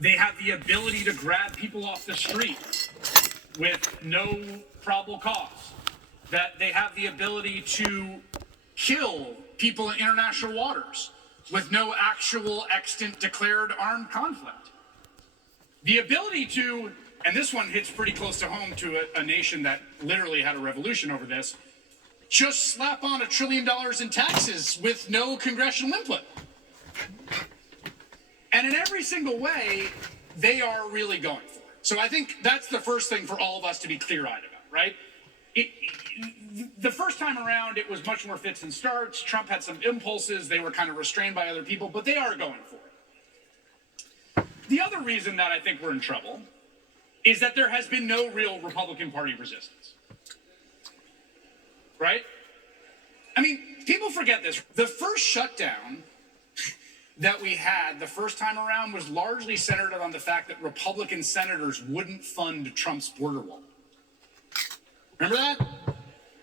They have the ability to grab people off the street with no probable cause. That they have the ability to kill people in international waters with no actual extant declared armed conflict. The ability to, and this one hits pretty close to home to a nation that literally had a revolution over this, just slap on $1 trillion in taxes with no congressional input. And in every single way, they are really going for it. So I think that's the first thing for all of us to be clear-eyed about, right? The first time around, it was much more fits and starts. Trump had some impulses. They were kind of restrained by other people, but they are going for it. The other reason that I think we're in trouble is that there has been no real Republican Party resistance. Right? I mean, people forget this. The first shutdown that we had the first time around was largely centered on the fact that Republican senators wouldn't fund Trump's border wall. Remember that?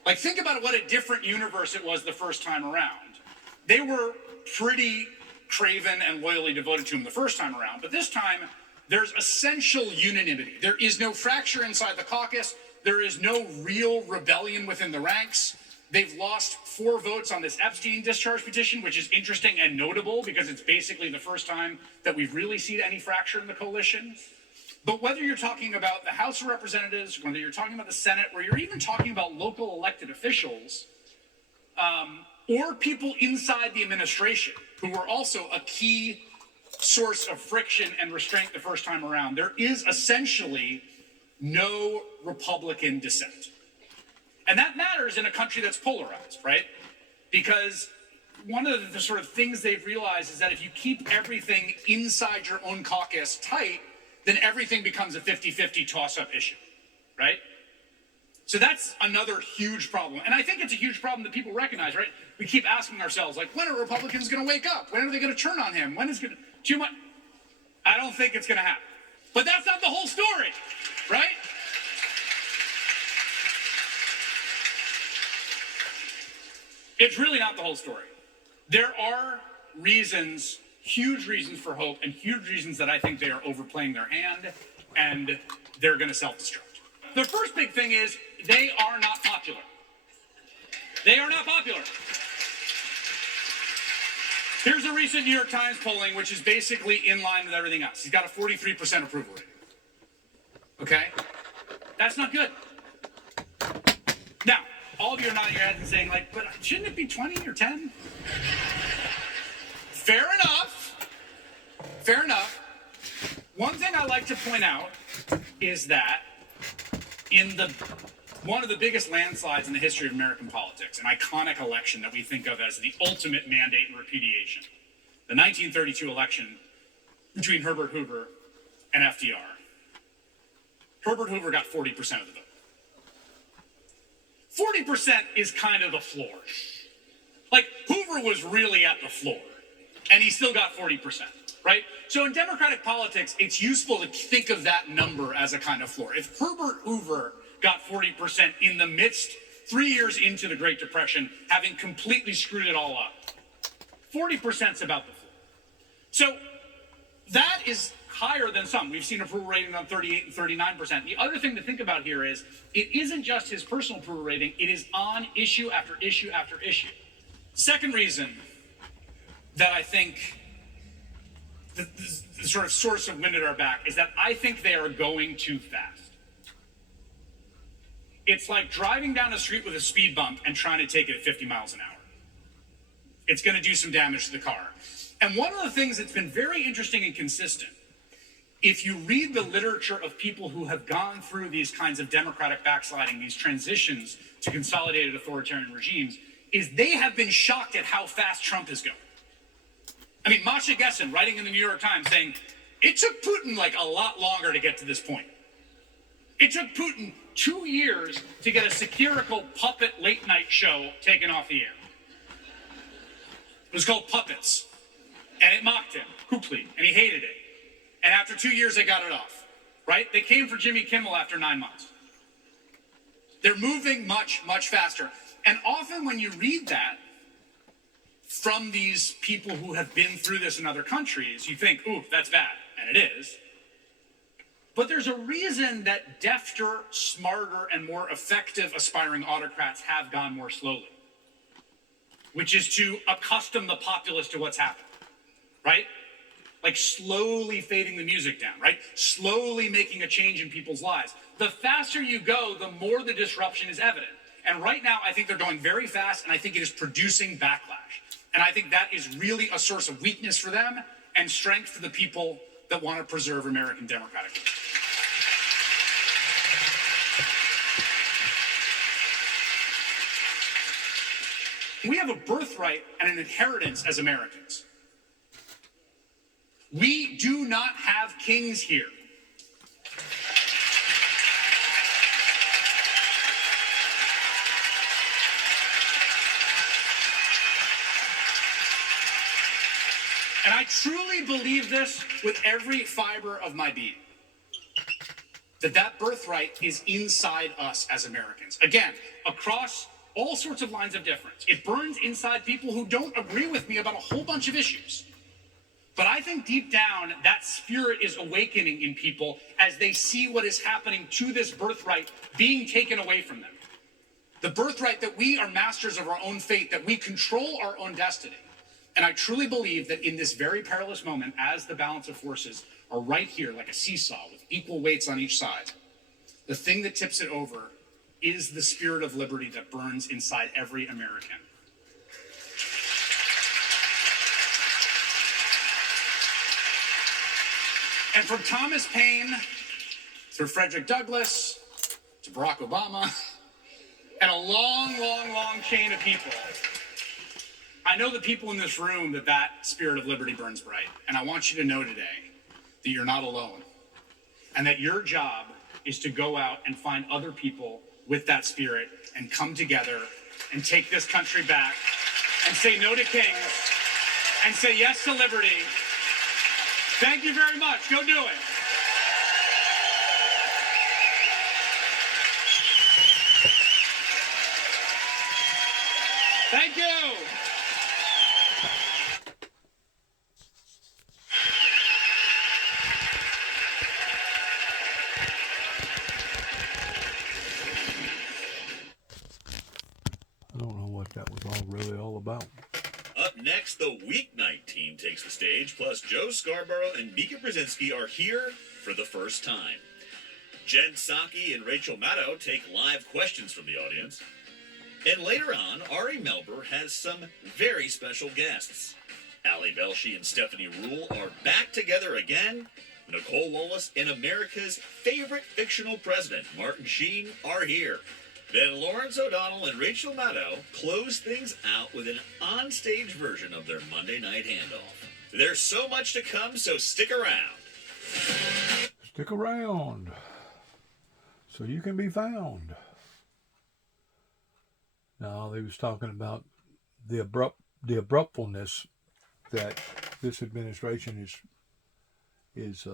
Like, think about what a different universe it was the first time around. They were pretty craven and loyally devoted to him the first time around, but this time, there's essential unanimity. There is no fracture inside the caucus. There is no real rebellion within the ranks. They've lost 4 votes on this Epstein discharge petition, which is interesting and notable because it's basically the first time that we've really seen any fracture in the coalition. But whether you're talking about the House of Representatives, whether you're talking about the Senate, or you're even talking about local elected officials, or people inside the administration who were also a key source of friction and restraint the first time around, there is essentially no Republican dissent. And that matters in a country that's polarized, right? Because one of the sort of things they've realized is that if you keep everything inside your own caucus tight, then everything becomes a 50-50 toss-up issue, right? So that's another huge problem. And I think it's a huge problem that people recognize, right? We keep asking ourselves, like, when are Republicans going to wake up? When are they going to turn on him? When is it too much? I don't think it's going to happen. But that's not the whole story, right? It's really not the whole story. There are reasons, huge reasons for hope, and huge reasons that I think they are overplaying their hand, and they're going to self-destruct. The first big thing is they are not popular. They are not popular. Here's a recent New York Times polling, which is basically in line with everything else. He's got a 43% approval rating. Okay? That's not good. Now, all of you are nodding your heads and saying, like, but shouldn't it be 20 or 10? Fair enough. Fair enough. One thing I like to point out is that in one of the biggest landslides in the history of American politics, an iconic election that we think of as the ultimate mandate and repudiation, the 1932 election between Herbert Hoover and FDR. Herbert Hoover got 40% of the vote. 40% is kind of the floor. Like, Hoover was really at the floor, and he still got 40%, right? So in Democratic politics, it's useful to think of that number as a kind of floor. If Herbert Hoover got 40% in the midst, 3 years into the Great Depression, having completely screwed it all up, 40% is about the floor. So that is higher than some. We've seen approval rating on 38 and 39%. The other thing to think about here is it isn't just his personal approval rating, it is on issue after issue after issue. Second reason that I think the sort of source of wind at our back is that I think they are going too fast. It's like driving down a street with a speed bump and trying to take it at 50 miles an hour. It's going to do some damage to the car. And one of the things that's been very interesting and consistent, if you read the literature of people who have gone through these kinds of democratic backsliding, these transitions to consolidated authoritarian regimes, is they have been shocked at how fast Trump is going. I mean, Masha Gessen, writing in the New York Times, saying, it took Putin like a lot longer to get to this point. It took Putin 2 years to get a satirical puppet late night show taken off the air. It was called Puppets. And it mocked him, Hoopli, and he hated it. And after 2 years, they got it off, right? They came for Jimmy Kimmel after 9 months. They're moving much, much faster. And often when you read that from these people who have been through this in other countries, you think, ooh, that's bad. And it is. But there's a reason that defter, smarter, and more effective aspiring autocrats have gone more slowly, which is to accustom the populace to what's happening, right? Like slowly fading the music down, right? Slowly making a change in people's lives. The faster you go, the more the disruption is evident. And right now, I think they're going very fast, and I think it is producing backlash. And I think that is really a source of weakness for them and strength for the people that want to preserve American democratic liberty. We have a birthright and an inheritance as Americans. We do not have kings here. And I truly believe this with every fiber of my being. That birthright is inside us as Americans. Again, across all sorts of lines of difference. It burns inside people who don't agree with me about a whole bunch of issues. But I think deep down, that spirit is awakening in people as they see what is happening to this birthright being taken away from them. The birthright that we are masters of our own fate, that we control our own destiny. And I truly believe that in this very perilous moment, as the balance of forces are right here like a seesaw with equal weights on each side, the thing that tips it over is the spirit of liberty that burns inside every American. And from Thomas Paine through Frederick Douglass to Barack Obama and a long, long, long chain of people, I know the people in this room that spirit of liberty burns bright. And I want you to know today that you're not alone and that your job is to go out and find other people with that spirit and come together and take this country back and say no to kings and say yes to liberty. Thank you very much. Go do it. Thank you. I don't know what that was all about. Up next, the weeknight team takes the stage, plus Joe Scarborough and Mika Brzezinski are here for the first time. Jen Psaki and Rachel Maddow take live questions from the audience. And later on, Ari Melber has some very special guests. Ali Velshi and Stephanie Ruhle are back together again. Nicole Wallace and America's favorite fictional president, Martin Sheen, are here. Then Lawrence O'Donnell and Rachel Maddow close things out with an onstage version of their Monday night handoff. There's so much to come, so stick around. Stick around so you can be found. Now, they was talking about the abruptness that this administration is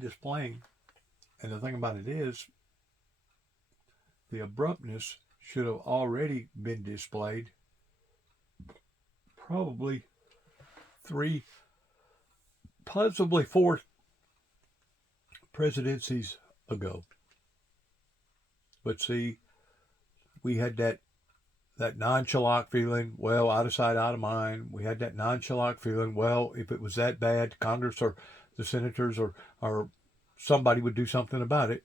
displaying. And the thing about it is, the abruptness should have already been displayed probably 3, possibly 4 presidencies ago. But see, we had that nonchalant feeling, well, out of sight, out of mind. We had that nonchalant feeling, well, if it was that bad, Congress or the senators or somebody would do something about it.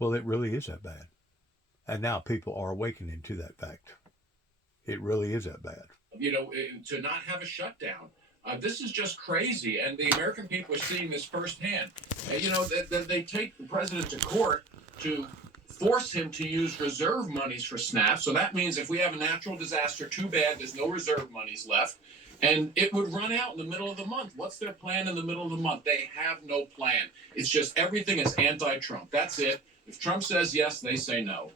Well, it really is that bad. And now people are awakening to that fact. It really is that bad. You know, to not have a shutdown. This is just crazy. And the American people are seeing this firsthand. You know, they take the president to court to force him to use reserve monies for SNAP. So that means if we have a natural disaster, too bad, there's no reserve monies left. And it would run out in the middle of the month. What's their plan in the middle of the month? They have no plan. It's just everything is anti-Trump. That's it. If Trump says yes, they say no.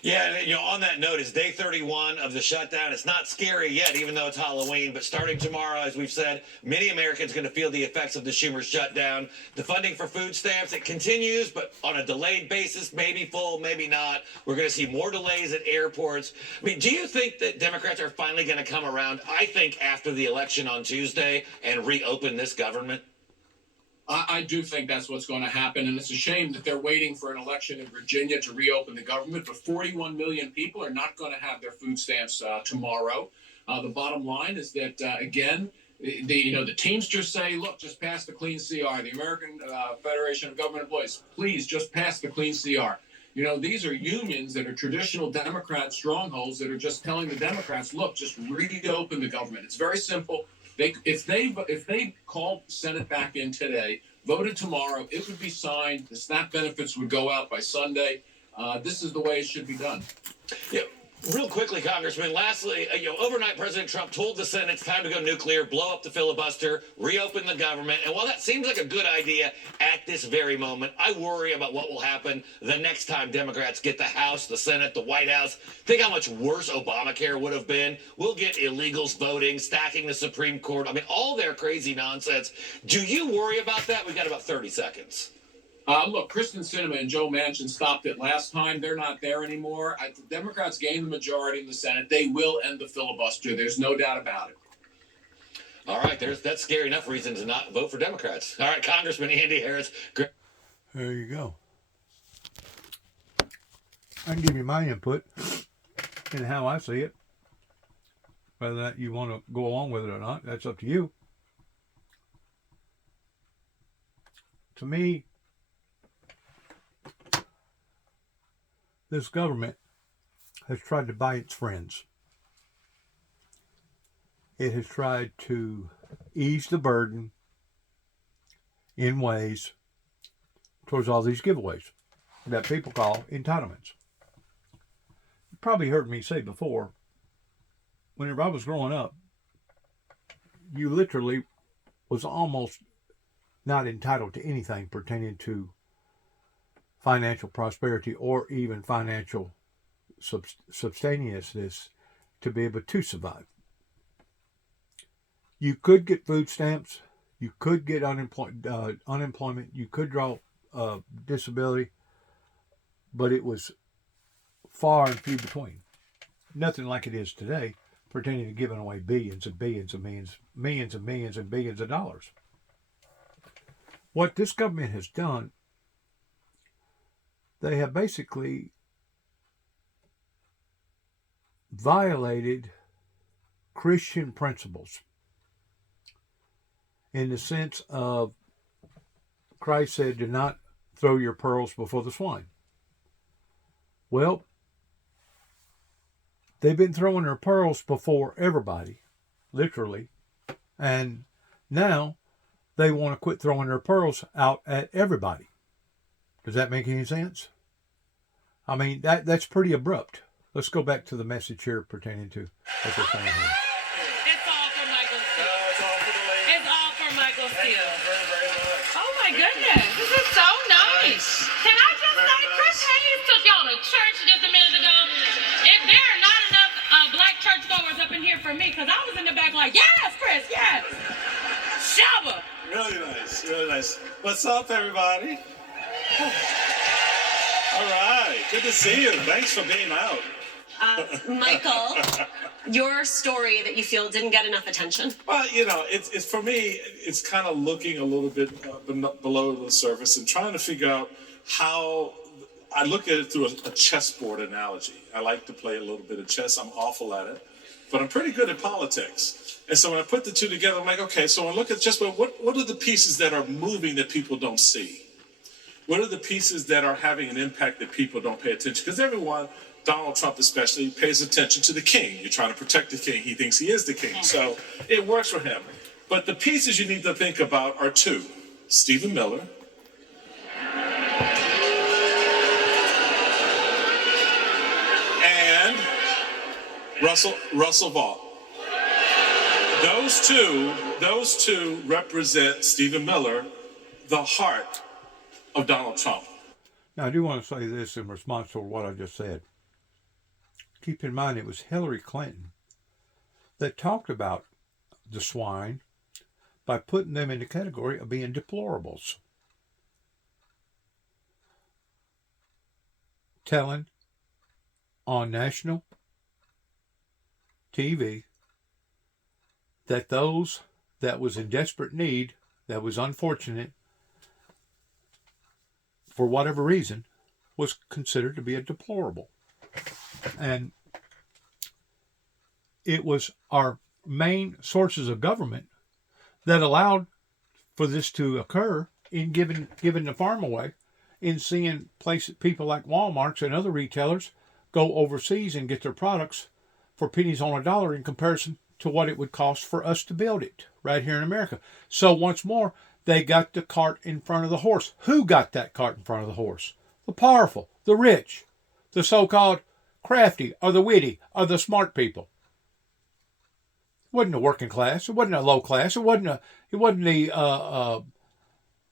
Yeah, you know, on that note, it's day 31 of the shutdown. It's not scary yet, even though it's Halloween. But starting tomorrow, as we've said, many Americans are going to feel the effects of the Schumer shutdown. The funding for food stamps, it continues, but on a delayed basis, maybe full, maybe not. We're going to see more delays at airports. I mean, do you think that Democrats are finally going to come around, I think, after the election on Tuesday and reopen this government? I do think that's what's going to happen, and it's a shame that they're waiting for an election in Virginia to reopen the government. But 41 million people are not going to have their food stamps tomorrow. The bottom line is that again, the Teamsters say, look, just pass the clean CR. The American Federation of Government Employees, please just pass the clean CR. These are unions that are traditional Democrat strongholds that are just telling the Democrats, look, just reopen the government. It's very simple. If they called Senate back in today, voted tomorrow, it would be signed. The SNAP benefits would go out by Sunday. This is the way it should be done. Yeah. Real quickly, Congressman, lastly, overnight President Trump told the Senate it's time to go nuclear, blow up the filibuster, reopen the government. And while that seems like a good idea at this very moment, I worry about what will happen the next time Democrats get the House, the Senate, the White House. Think how much worse Obamacare would have been. We'll get illegals voting, stacking the Supreme Court. I mean, all their crazy nonsense. Do you worry about that? We've got about 30 seconds. Look, Kristen Sinema and Joe Manchin stopped it last time. They're not there anymore. The Democrats gain the majority in the Senate. They will end the filibuster. There's no doubt about it. All right, that's scary enough reason to not vote for Democrats. All right, Congressman Andy Harris. There you go. I can give you my input and how I see it. Whether that you want to go along with it or not, that's up to you. To me, this government has tried to buy its friends. It has tried to ease the burden in ways towards all these giveaways that people call entitlements. You probably heard me say before, whenever I was growing up, you literally was almost not entitled to anything pertaining to financial prosperity or even financial substantiateness to be able to survive. You could get food stamps, you could get unemployment, you could draw disability, but it was far and few between. Nothing like it is today, pertaining to giving away billions and billions and millions and millions and billions of dollars. What this government has done, they have basically violated Christian principles in the sense of Christ said, do not throw your pearls before the swine. Well, they've been throwing their pearls before everybody, literally, and now they want to quit throwing their pearls out at everybody. Does that make any sense? I mean, that's pretty abrupt. Let's go back to the message here pertaining to what they're saying here. It's all for Michael Steele. It's all for the lady. It's all for Michael Steele. Very, very much. Oh my goodness, this is so nice. Can I just say, Chris Hayes took y'all to church just a minute ago. If there are not enough black churchgoers up in here for me, because I was in the back like, yes, Chris, yes. Shabba. Really nice, really nice. What's up, everybody? All right, good to see you. Thanks for being out. Michael, your story that you feel didn't get enough attention. Well, it's for me, it's kind of looking a little bit below the surface and trying to figure out how. I look at it through a chessboard analogy. I like to play a little bit of chess. I'm awful at it, but I'm pretty good at politics. And so when I put the two together, I'm like, okay, so when I look at chessboard, what are the pieces that are moving that people don't see? What are the pieces that are having an impact that people don't pay attention? Because everyone, Donald Trump especially, pays attention to the king. You're trying to protect the king. He thinks he is the king. So it works for him. But the pieces you need to think about are two. Stephen Miller and Russell Vought. Those two represent Stephen Miller, the heart of Donald Trump. Now, I do want to say this in response to what I just said. Keep in mind, it was Hillary Clinton that talked about the swine by putting them in the category of being deplorables. Telling on national TV that those that was in desperate need, that was unfortunate, for whatever reason, was considered to be a deplorable. And it was our main sources of government that allowed for this to occur in giving the farm away, in seeing people like Walmarts and other retailers go overseas and get their products for pennies on a dollar in comparison to what it would cost for us to build it right here in America. So once more, they got the cart in front of the horse. Who got that cart in front of the horse? The powerful, the rich, the so-called crafty, or the witty, or the smart people. It wasn't a working class. It wasn't a low class. It wasn't the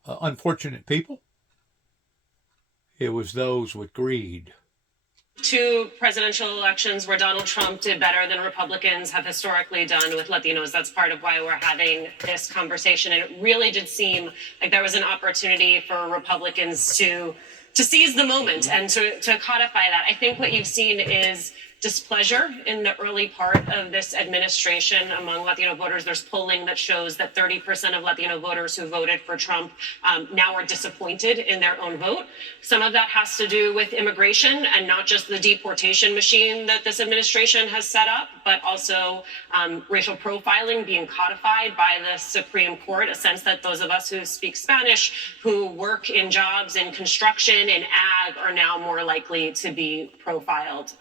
unfortunate people. It was those with greed. 2 presidential elections where Donald Trump did better than Republicans have historically done with Latinos. That's part of why we're having this conversation. And it really did seem like there was an opportunity for Republicans to seize the moment and to codify that. I think what you've seen is displeasure in the early part of this administration among Latino voters. There's polling that shows that 30% of Latino voters who voted for Trump now are disappointed in their own vote. Some of that has to do with immigration and not just the deportation machine that this administration has set up, but also racial profiling being codified by the Supreme Court, a sense that those of us who speak Spanish, who work in jobs in construction and ag, are now more likely to be profiled.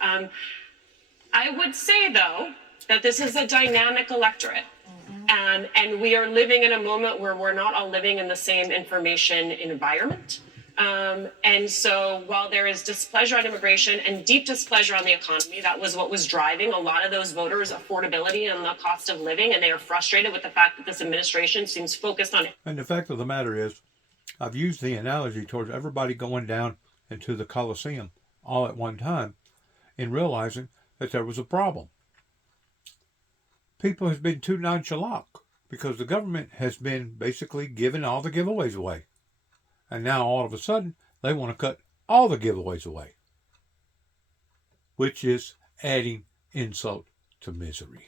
I would say, though, that this is a dynamic electorate. And we are living in a moment where we're not all living in the same information environment. And so while there is displeasure on immigration and deep displeasure on the economy, that was what was driving a lot of those voters' affordability and the cost of living. And they are frustrated with the fact that this administration seems focused on it. And the fact of the matter is, I've used the analogy towards everybody going down into the Coliseum all at one time in realizing that there was a problem. People have been too nonchalant because the government has been basically giving all the giveaways away. And now all of a sudden, they want to cut all the giveaways away, which is adding insult to misery.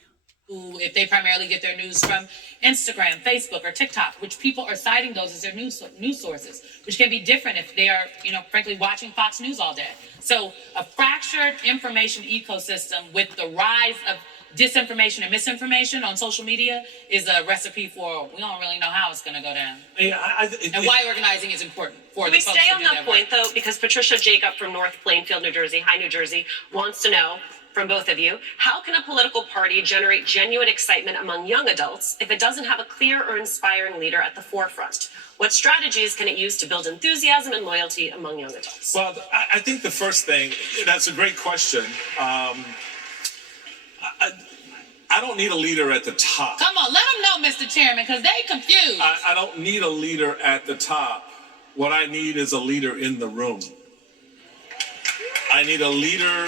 If they primarily get their news from Instagram, Facebook, or TikTok, which people are citing those as their news sources, which can be different if they are, frankly, watching Fox News all day. So a fractured information ecosystem with the rise of disinformation and misinformation on social media is a recipe for, we don't really know how it's going to go down. Yeah, and why organizing is important for We the folks stay to on do that point, though, because Patricia Jacob from North Plainfield, New Jersey, hi, New Jersey, wants to know from both of you, how can a political party generate genuine excitement among young adults if it doesn't have a clear or inspiring leader at the forefront? What strategies can it use to build enthusiasm and loyalty among young adults? Well, I think the first thing, that's a great question. I don't need a leader at the top. Come on, let them know, Mr. Chairman, because they confused. I don't need a leader at the top. What I need is a leader in the room. I need a leader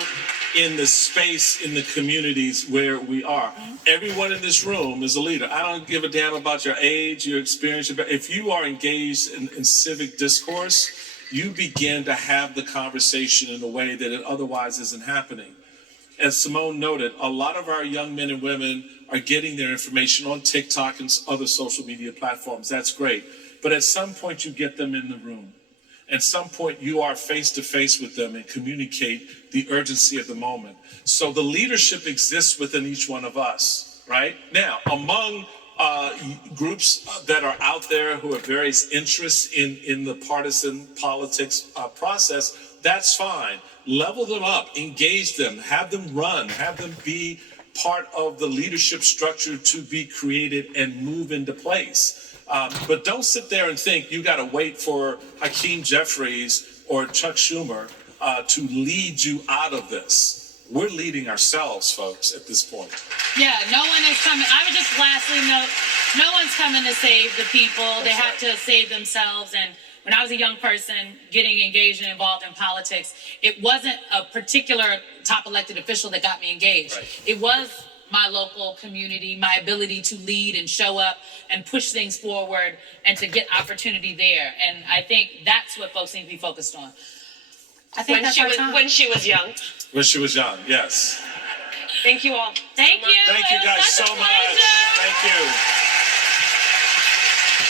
in the space, in the communities where we are. Everyone in this room is a leader. I don't give a damn about your age, your experience. If you are engaged in civic discourse, you begin to have the conversation in a way that it otherwise isn't happening. As Simone noted, a lot of our young men and women are getting their information on TikTok and other social media platforms. That's great. But at some point, you get them in the room. At some point, you are face to face with them and communicate the urgency of the moment. So the leadership exists within each one of us, right? Now, among groups that are out there who have various interests in the partisan politics process, that's fine. Level them up, engage them, have them run, have them be part of the leadership structure to be created and move into place. But don't sit there and think you got to wait for Hakeem Jeffries or Chuck Schumer to lead you out of this. We're leading ourselves, folks, at this point. Yeah, no one is coming. I would just lastly note, no one's coming to save the people. They have to save themselves. And when I was a young person getting engaged and involved in politics, it wasn't a particular top elected official that got me engaged. Right. It was my local community, my ability to lead and show up and push things forward and to get opportunity there. And I think that's what folks need to be focused on. I think when she was young. When she was young, yes. Thank you all. Thank you. Thank you guys so much. Thank you.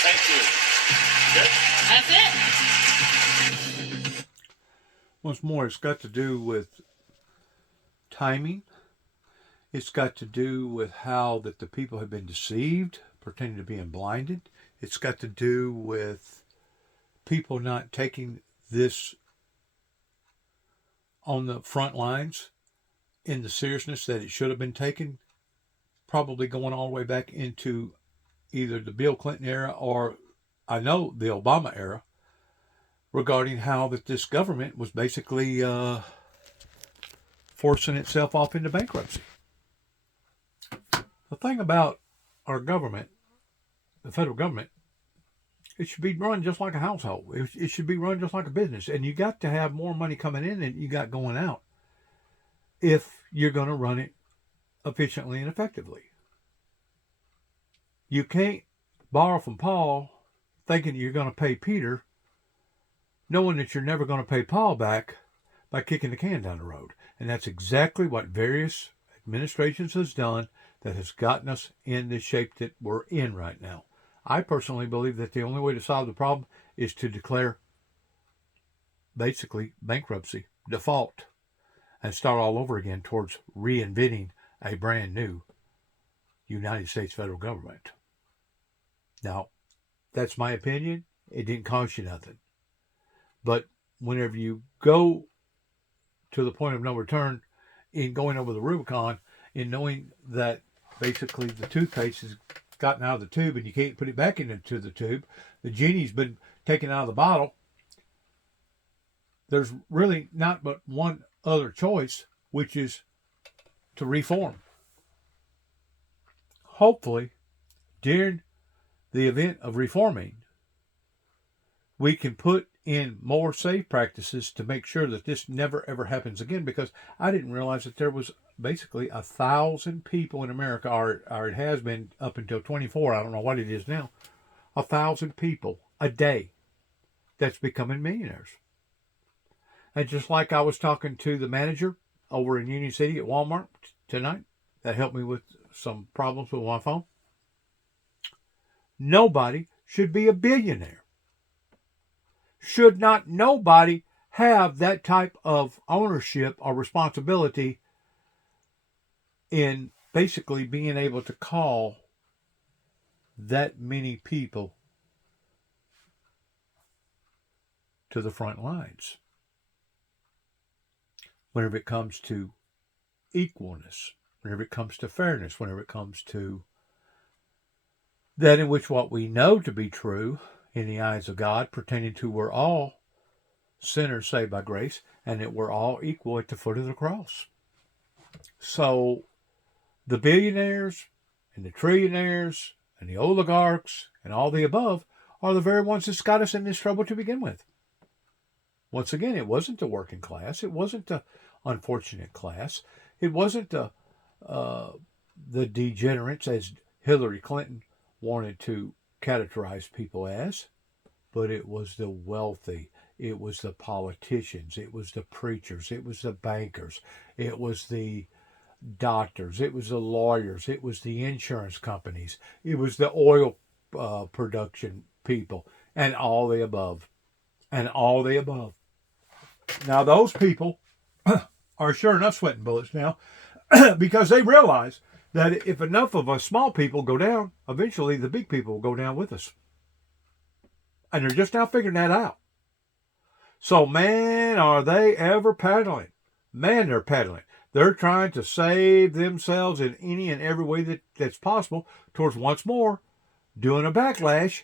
Thank you. Good? That's it. Once more, it's got to do with timing. It's got to do with how that the people have been deceived, pretending to be blinded. It's got to do with people not taking this on the front lines in the seriousness that it should have been taken, probably going all the way back into either the Bill Clinton era or I know the Obama era, regarding how that this government was basically forcing itself off into bankruptcy. The thing about our government, the federal government, it should be run just like a household. It should be run just like a business. And you got to have more money coming in than you got going out if you're going to run it efficiently and effectively. You can't borrow from Paul thinking you're going to pay Peter, knowing that you're never going to pay Paul back by kicking the can down the road. And that's exactly what various administrations has done that has gotten us in the shape that we're in right now. I personally believe that the only way to solve the problem is to declare basically bankruptcy, default, and start all over again towards reinventing a brand new United States federal government. Now, that's my opinion. It didn't cost you nothing. But whenever you go to the point of no return in going over the Rubicon, in knowing that basically the toothpaste has gotten out of the tube and you can't put it back into the tube, the genie's been taken out of the bottle, there's really not but one other choice, which is to reform. Hopefully, during the event of reforming, we can put in more safe practices to make sure that this never ever happens again, because I didn't realize that there was basically 1,000 people in America, or it has been up until 24, I don't know what it is now, 1,000 people a day that's becoming millionaires. And just like I was talking to the manager over in Union City at Walmart tonight, that helped me with some problems with my phone, nobody should be a billionaire. Should not nobody have that type of ownership or responsibility in basically being able to call that many people to the front lines whenever it comes to equalness, whenever it comes to fairness, whenever it comes to that in which what we know to be true in the eyes of God, pertaining to we're all sinners saved by grace and that we're all equal at the foot of the cross. So the billionaires and the trillionaires and the oligarchs and all the above are the very ones that's got us in this trouble to begin with. Once again, it wasn't the working class. It wasn't the unfortunate class. It wasn't the degenerates, as Hillary Clinton wanted to categorize people as, but it was the wealthy. It was the politicians. It was the preachers. It was the bankers. It was the doctors. It was the lawyers. It was the insurance companies. It was the oil production people, and all the above. And all the above. Now, those people are sure enough sweating bullets now because they realize that if enough of us small people go down, eventually the big people will go down with us. And they're just now figuring that out. So, man, are they ever paddling. Man, they're paddling. They're trying to save themselves in any and every way that's possible towards once more doing a backlash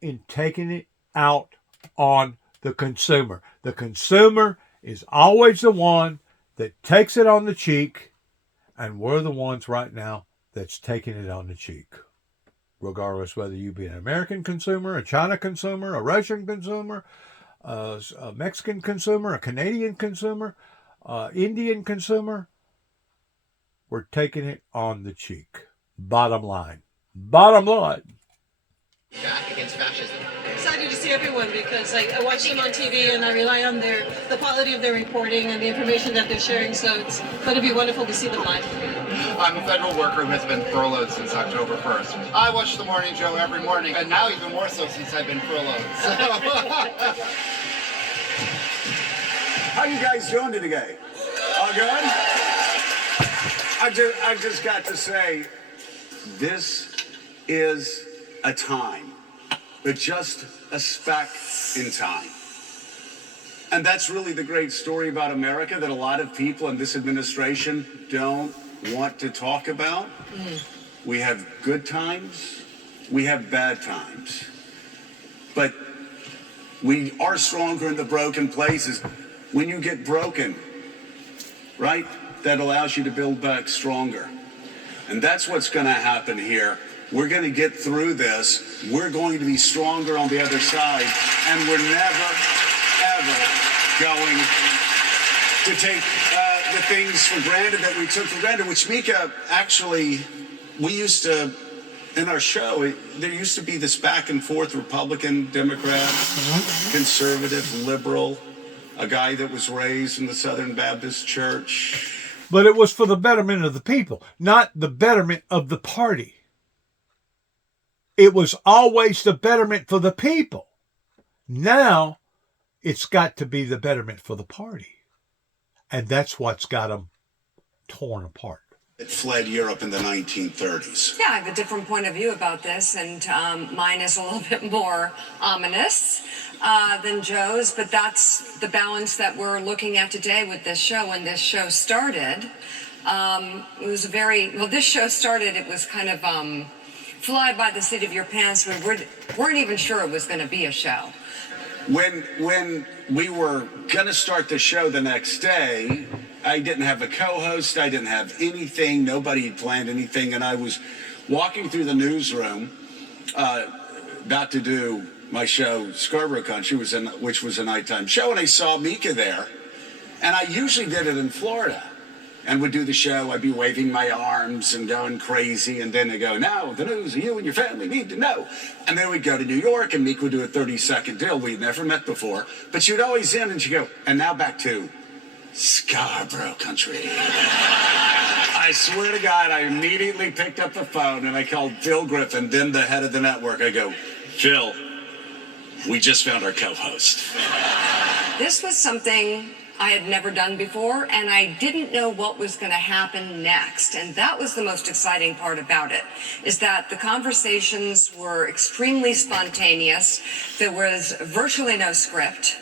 in taking it out on the consumer. The consumer is always the one that takes it on the cheek, and we're the ones right now that's taking it on the cheek. Regardless whether you be an American consumer, a China consumer, a Russian consumer, a Mexican consumer, a Canadian consumer, Indian consumer, we're taking it on the cheek. Bottom line. Bottom line. Back against fascism. Excited to see everyone because I watch them on TV and I rely on the quality of their reporting and the information that they're sharing. So it's going to be wonderful to see them live. I'm a federal worker who has been furloughed since October 1st. I watch The Morning Joe every morning, and now even more so since I've been furloughed. So. How you guys doing today? All good? I just got to say, this is a time, but just a speck in time. And that's really the great story about America that a lot of people in this administration don't want to talk about. We have good times, we have bad times. But we are stronger in the broken places. When you get broken, right, that allows you to build back stronger. And that's what's going to happen here. We're going to get through this. We're going to be stronger on the other side. And we're never, ever going to take the things for granted that we took for granted, which Mika, actually, we used to, in our show, there used to be this back and forth, Republican, Democrat, conservative, liberal, a guy that was raised in the Southern Baptist Church. But it was for the betterment of the people, not the betterment of the party. It was always the betterment for the people. Now, it's got to be the betterment for the party. And that's what's got them torn apart. It fled Europe in the 1930s. Yeah, I have a different point of view about this, and mine is a little bit more ominous than Joe's, but that's the balance that we're looking at today with this show. When this show started, it was this show started, it was kind of fly by the seat of your pants. We weren't even sure it was going to be a show. When we were going to start the show the next day, I didn't have a co-host. I didn't have anything. Nobody had planned anything. And I was walking through the newsroom, about to do my show, Scarborough Country, which was a nighttime show. And I saw Mika there. And I usually did it in Florida and would do the show. I'd be waving my arms and going crazy. And then they go, now the news you and your family need to know. And then we'd go to New York and Mika would do a 30-second deal. We'd never met before. But she'd always end and she'd go, and now back to Scarborough Country. I swear to God, I immediately picked up the phone and I called Phil Griffin, then the head of the network. I go, Phil, we just found our co-host. This was something I had never done before, and I didn't know what was going to happen next. And that was the most exciting part about it, is that the conversations were extremely spontaneous. There was virtually no script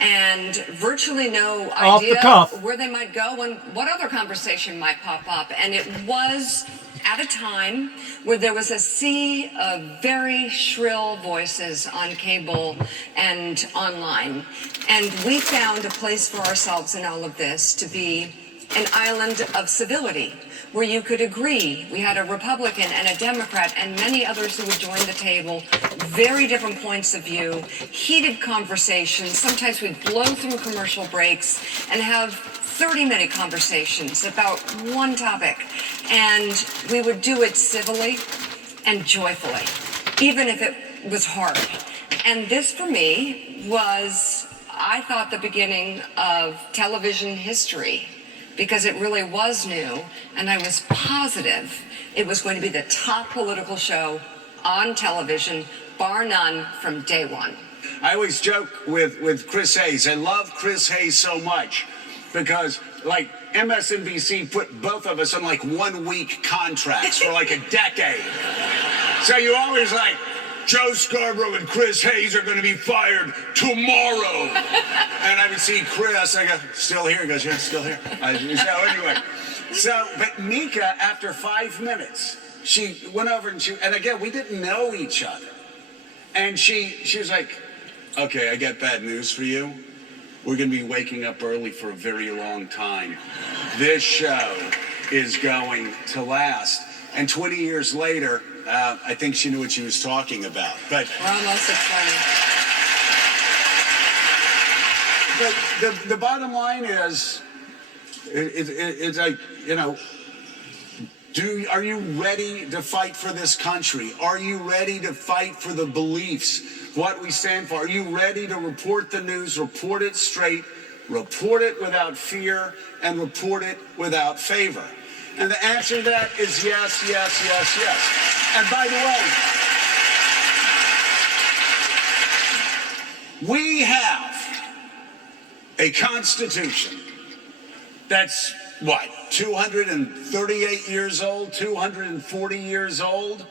and virtually no idea where they might go and what other conversation might pop up. And it was at a time where there was a sea of very shrill voices on cable and online. And we found a place for ourselves in all of this to be an island of civility, where you could agree. We had a Republican and a Democrat and many others who would join the table, very different points of view, heated conversations. Sometimes we'd blow through commercial breaks and have 30-minute conversations about one topic. And we would do it civilly and joyfully, even if it was hard. And this, for me, was, I thought, the beginning of television history, because it really was new, and I was positive it was going to be the top political show on television, bar none, from day one. I always joke with Chris Hayes. I love Chris Hayes so much because, like, MSNBC put both of us on, like, 1-week contracts for, like, a decade. So you always, like, Joe Scarborough and Chris Hayes are going to be fired tomorrow. And I would see Chris, I go, still here? He goes, yeah, still here. But Mika, after 5 minutes, she went over and again, we didn't know each other. And she was like, okay, I got bad news for you. We're going to be waking up early for a very long time. This show is going to last. And 20 years later, I think she knew what she was talking about. But we're almost at 20. But the bottom line is, it's like, you know, are you ready to fight for this country? Are you ready to fight for the beliefs, what we stand for? Are you ready to report the news, report it straight, report it without fear, and report it without favor? And the answer to that is yes, yes, yes, yes. And by the way, we have a Constitution that's, what, 238 years old, 240 years old?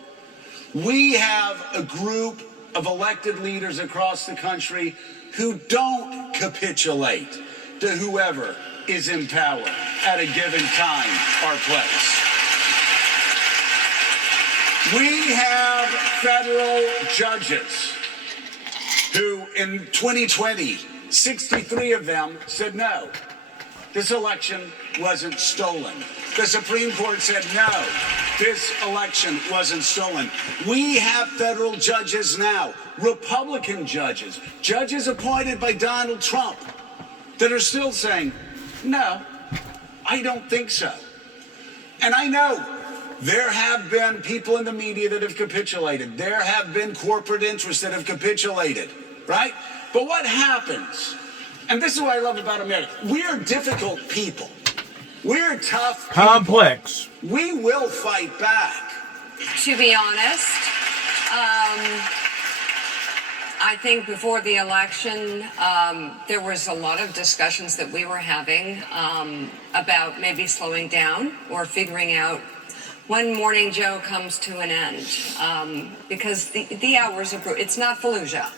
We have a group of elected leaders across the country who don't capitulate to whoever is in power at a given time or place. We have federal judges who, in 2020, 63 of them said no. This election wasn't stolen. The Supreme Court said no. This election wasn't stolen. We have federal judges now, Republican judges, judges appointed by Donald Trump, that are still saying, no, I don't think so. And I know there have been people in the media that have capitulated. There have been corporate interests that have capitulated, right? But what happens? And this is what I love about America. We're difficult people. We're tough people. Complex. We will fight back. To be honest, I think before the election, there was a lot of discussions that we were having about maybe slowing down or figuring out when Morning Joe comes to an end. Because the hours are brutal. It's not Fallujah,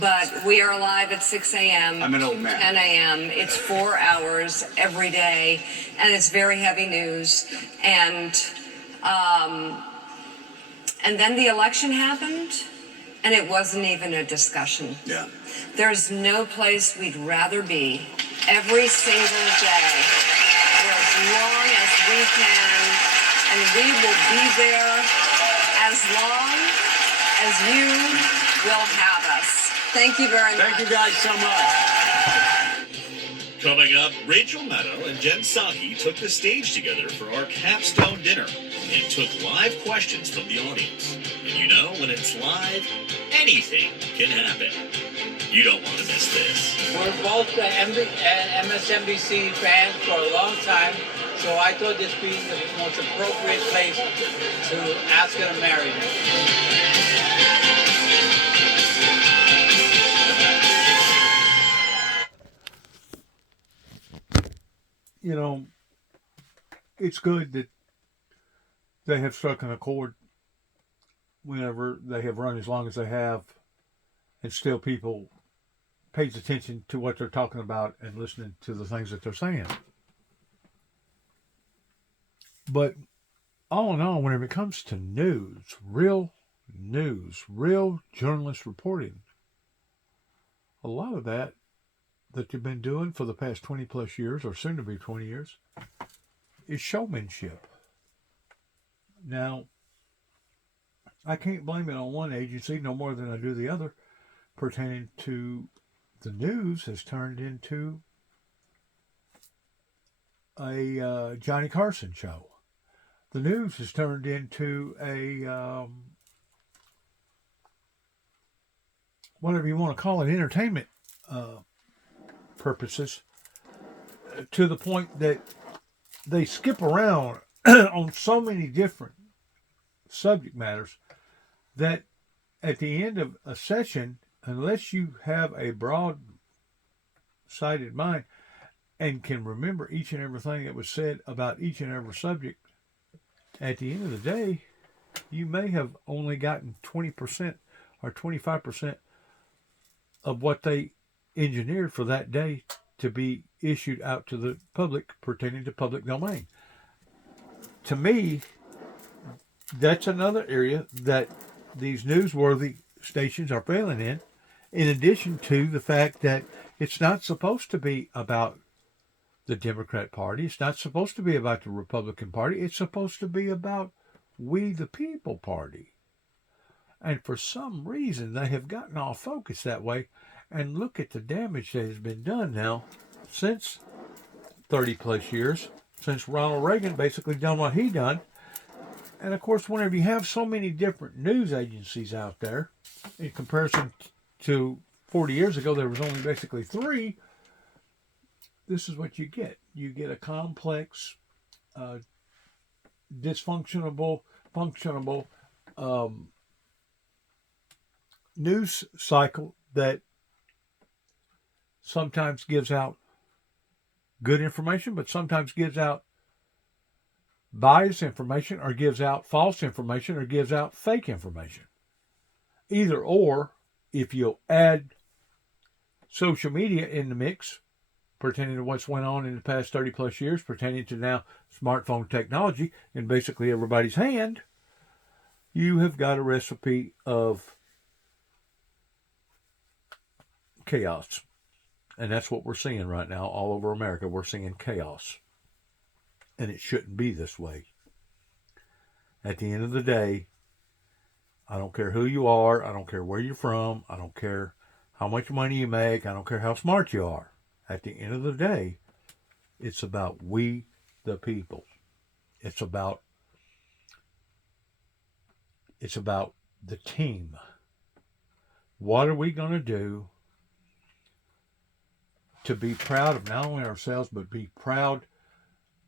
but we are live at 6 a.m. I'm an old man. 10 a.m. It's 4 hours every day, and it's very heavy news. And then the election happened, and it wasn't even a discussion. Yeah. There's no place we'd rather be every single day for as long as we can, and we will be there as long as you will have us. Thank you very much. Thank you guys so much. Coming up, Rachel Maddow and Jen Psaki took the stage together for our capstone dinner and took live questions from the audience. And you know, when it's live, anything can happen. You don't want to miss this. We're both MSNBC fans for a long time, so I thought this would be the most appropriate place to ask her to marry me. You know, it's good that they have struck an accord whenever they have run as long as they have, and still people pays attention to what they're talking about and listening to the things that they're saying. But all in all, whenever it comes to news, real journalist reporting, a lot of that you've been doing for the past 20 plus years, or soon to be 20 years, is showmanship. Now, I can't blame it on one agency no more than I do the other, pertaining to the news has turned into a Johnny Carson show. The news has turned into a, whatever you want to call it, entertainment purposes, to the point that they skip around on so many different subject matters that at the end of a session, unless you have a broad-sighted mind and can remember each and everything that was said about each and every subject, at the end of the day, you may have only gotten 20% or 25% of what they engineered for that day to be issued out to the public pertaining to public domain. To me, that's another area that these newsworthy stations are failing in addition to the fact that it's not supposed to be about the Democrat Party. It's not supposed to be about the Republican Party. It's supposed to be about we the people party. And for some reason, they have gotten off focus that way. And look at the damage that has been done now since 30 plus years, since Ronald Reagan basically done what he done. And of course, whenever you have so many different news agencies out there, in comparison to 40 years ago, there was only basically 3. This is what you get. You get a complex, functional news cycle that sometimes gives out good information, but sometimes gives out biased information, or gives out false information, or gives out fake information. Either or, if you'll add social media in the mix, pertaining to what's went on in the past 30 plus years, pertaining to now smartphone technology in basically everybody's hand, you have got a recipe of chaos. And that's what we're seeing right now all over America. We're seeing chaos. And it shouldn't be this way. At the end of the day, I don't care who you are. I don't care where you're from. I don't care how much money you make. I don't care how smart you are. At the end of the day, it's about we, the people. It's about the team. What are we going to do to be proud of not only ourselves, but be proud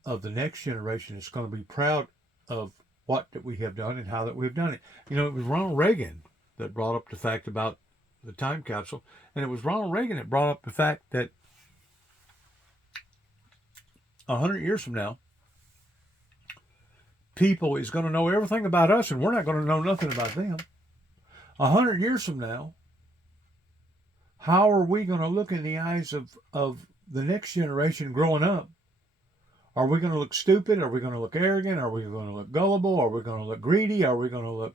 of the next generation? It's going to be proud of what that we have done and how that we've done it. You know, it was Ronald Reagan that brought up the fact about the time capsule, and it was Ronald Reagan that brought up the fact that 100 years from now, people is going to know everything about us, and we're not going to know nothing about them. 100 years from now, how are we going to look in the eyes of the next generation growing up? Are we going to look stupid? Are we going to look arrogant? Are we going to look gullible? Are we going to look greedy? Are we going to look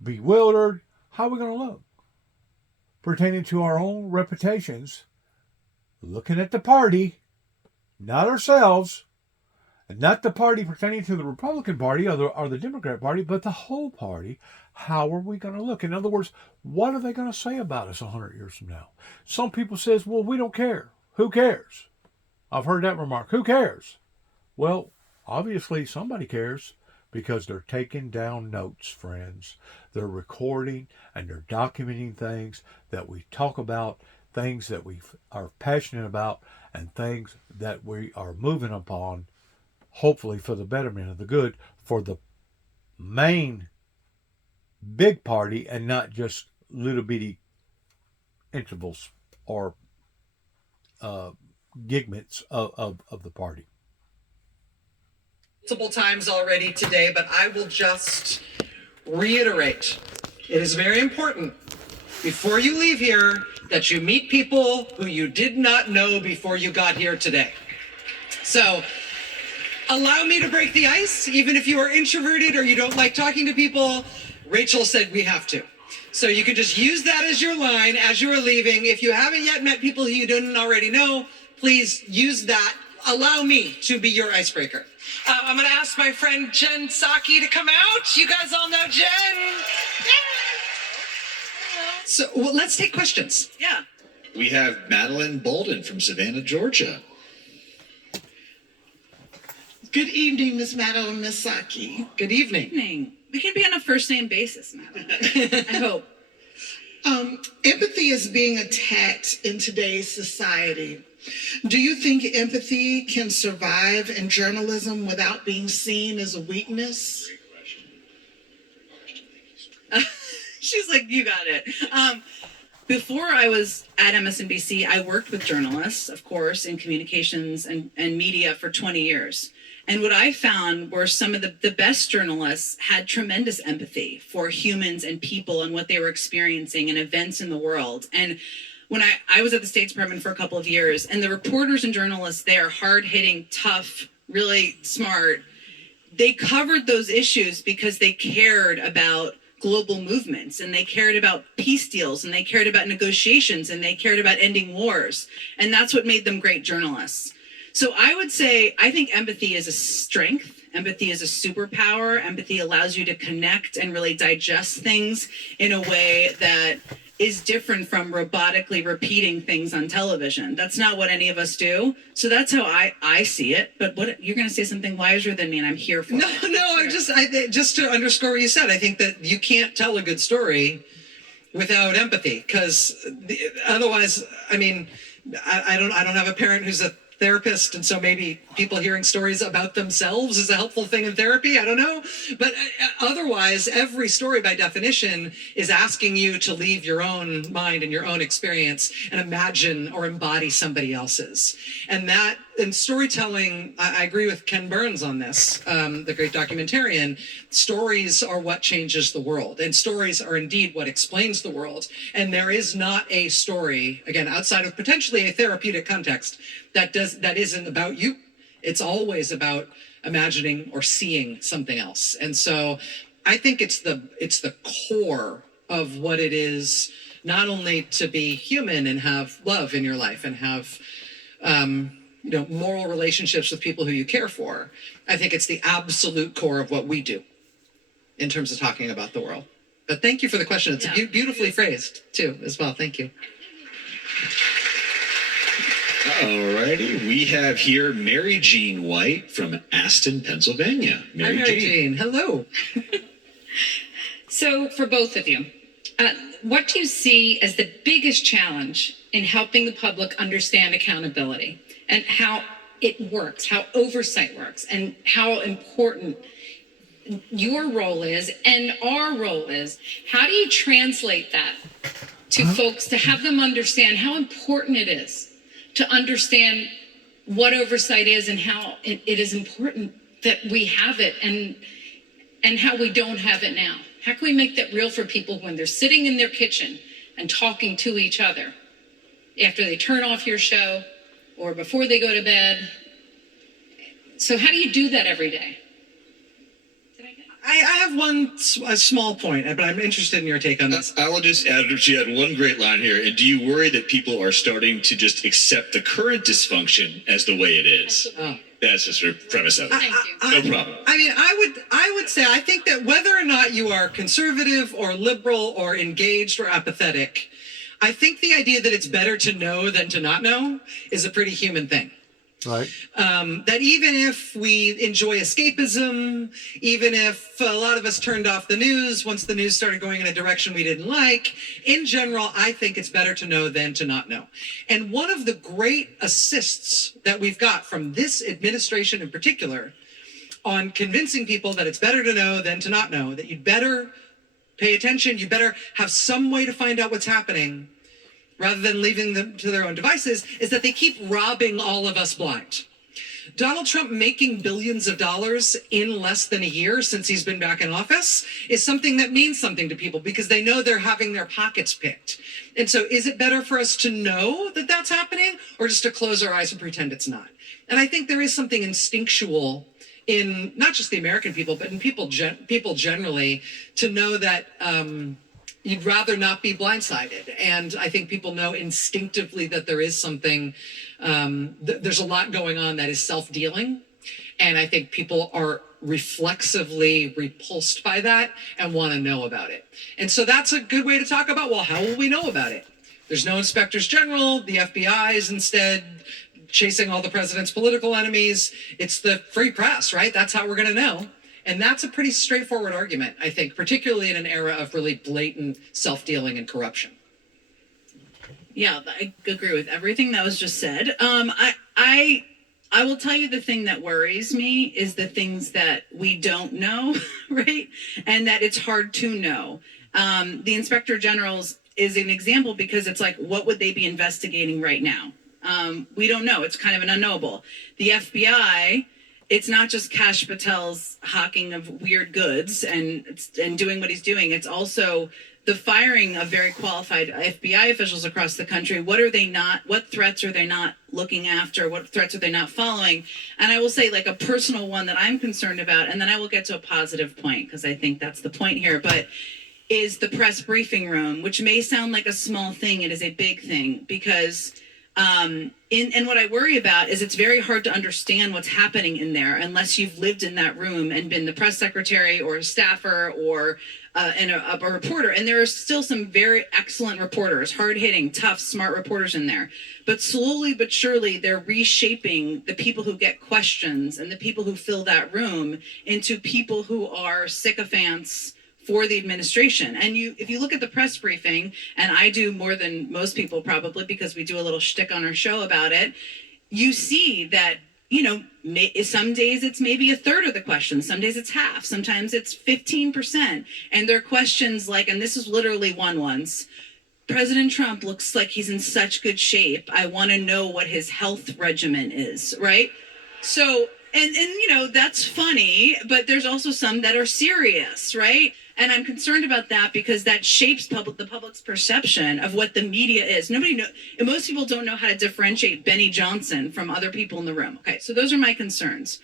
bewildered? How are we going to look? Pertaining to our own reputations, looking at the party, not ourselves, and not the party pertaining to the Republican Party or the Democrat Party, but the whole party. How are we going to look? In other words, what are they going to say about us 100 years from now? Some people says, well, we don't care. Who cares? I've heard that remark. Who cares? Well, obviously somebody cares, because they're taking down notes, friends. They're recording and they're documenting things that we talk about, things that we are passionate about, and things that we are moving upon, hopefully for the betterment of the good, for the main big party, and not just little bitty intervals or gigments of the party. Multiple times already today, but I will just reiterate. It is very important before you leave here that you meet people who you did not know before you got here today. So allow me to break the ice, even if you are introverted or you don't like talking to people. Rachel said we have to. So you can just use that as your line as you are leaving. If you haven't yet met people who you didn't already know, please use that. Allow me to be your icebreaker. I'm going to ask my friend Jen Psaki to come out. You guys all know Jen. So well, let's take questions. Yeah. We have Madeline Bolden from Savannah, Georgia. Good evening, Miss Madeline, Miss Psaki. Good evening. Good evening. We can be on a first name basis, Madeline. I hope. Empathy is being attacked in today's society. Do you think empathy can survive in journalism without being seen as a weakness? She's like, you got it. Before I was at MSNBC, I worked with journalists, of course, in communications and media for 20 years. And what I found were some of the best journalists had tremendous empathy for humans and people and what they were experiencing and events in the world. And when I was at the State Department for a couple of years, and the reporters and journalists there, hard-hitting, tough, really smart, they covered those issues because they cared about global movements, and they cared about peace deals, and they cared about negotiations, and they cared about ending wars. And that's what made them great journalists. So I would say, I think empathy is a strength. Empathy is a superpower. Empathy allows you to connect and really digest things in a way that is different from robotically repeating things on television. That's not what any of us do. So that's how I see it. But what you're going to say something wiser than me, and I'm here for it. No, just to underscore what you said, I think that you can't tell a good story without empathy, because otherwise, I mean, I don't have a parent who's a therapist, and so maybe people hearing stories about themselves is a helpful thing in therapy. I don't know. But otherwise, every story by definition is asking you to leave your own mind and your own experience and imagine or embody somebody else's. And that, in storytelling, I agree with Ken Burns on this, the great documentarian. Stories are what changes the world, and stories are indeed what explains the world. And there is not a story, again, outside of potentially a therapeutic context, that isn't about you. It's always about imagining or seeing something else. And so I think it's the core of what it is, not only to be human and have love in your life and have moral relationships with people who you care for. I think it's the absolute core of what we do in terms of talking about the world. But thank you for the question. It's beautifully phrased too, as well. Thank you. Alrighty, we have here Mary Jean White from Aston, Pennsylvania. Mary Jean, hello. So for both of you, what do you see as the biggest challenge in helping the public understand accountability and how it works, how oversight works, and how important your role is and our role is? How do you translate that to folks to have them understand how important it is to understand what oversight is and how it is important that we have it and how we don't have it now? How can we make that real for people when they're sitting in their kitchen and talking to each other after they turn off your show or before they go to bed? So how do you do that every day? I have a small point, but I'm interested in your take on this. I will just add, she had one great line here. And do you worry that people are starting to just accept the current dysfunction as the way it is? Oh. That's just her premise of it. Thank you. No problem. I mean, I would say, I think that whether or not you are conservative or liberal or engaged or apathetic, I think the idea that it's better to know than to not know is a pretty human thing. Right. That even if we enjoy escapism, even if a lot of us turned off the news once the news started going in a direction we didn't like, in general, I think it's better to know than to not know. And one of the great assists that we've got from this administration in particular on convincing people that it's better to know than to not know, that you'd better pay attention, you better have some way to find out what's happening, rather than leaving them to their own devices, is that they keep robbing all of us blind. Donald Trump making billions of dollars in less than a year since he's been back in office is something that means something to people because they know they're having their pockets picked. And so is it better for us to know that that's happening or just to close our eyes and pretend it's not? And I think there is something instinctual in not just the American people, but in people generally to know that you'd rather not be blindsided. And I think people know instinctively that there is something, there's a lot going on that is self-dealing. And I think people are reflexively repulsed by that and want to know about it. And so that's a good way to talk about, well, how will we know about it? There's no inspectors general. The FBI is instead chasing all the president's political enemies. It's the free press, right? That's how we're going to know. And that's a pretty straightforward argument, I think, particularly in an era of really blatant self-dealing and corruption. Yeah, I agree with everything that was just said. I will tell you the thing that worries me is the things that we don't know, right? And that it's hard to know. The Inspector General's is an example because it's like, what would they be investigating right now? We don't know. It's kind of an unknowable. The FBI, it's not just Kash Patel's hawking of weird goods and doing what he's doing. It's also the firing of very qualified FBI officials across the country. What threats are they not looking after? What threats are they not following? And I will say, like, a personal one that I'm concerned about, and then I will get to a positive point because I think that's the point here, but is the press briefing room, which may sound like a small thing. It is a big thing because and what I worry about is it's very hard to understand what's happening in there unless you've lived in that room and been the press secretary or a staffer or a reporter. And there are still some very excellent reporters, hard-hitting, tough, smart reporters in there. But slowly but surely, they're reshaping the people who get questions and the people who fill that room into people who are sycophants for the administration. And if you look at the press briefing, and I do more than most people probably because we do a little shtick on our show about it, you see that, some days it's maybe a third of the questions, some days it's half, sometimes it's 15%. And they're questions like, and this is literally one once, President Trump looks like he's in such good shape. I want to know what his health regimen is, right? So, and that's funny, but there's also some that are serious, right? And I'm concerned about that because that shapes the public's perception of what the media is. Most people don't know how to differentiate Benny Johnson from other people in the room. Okay, so those are my concerns.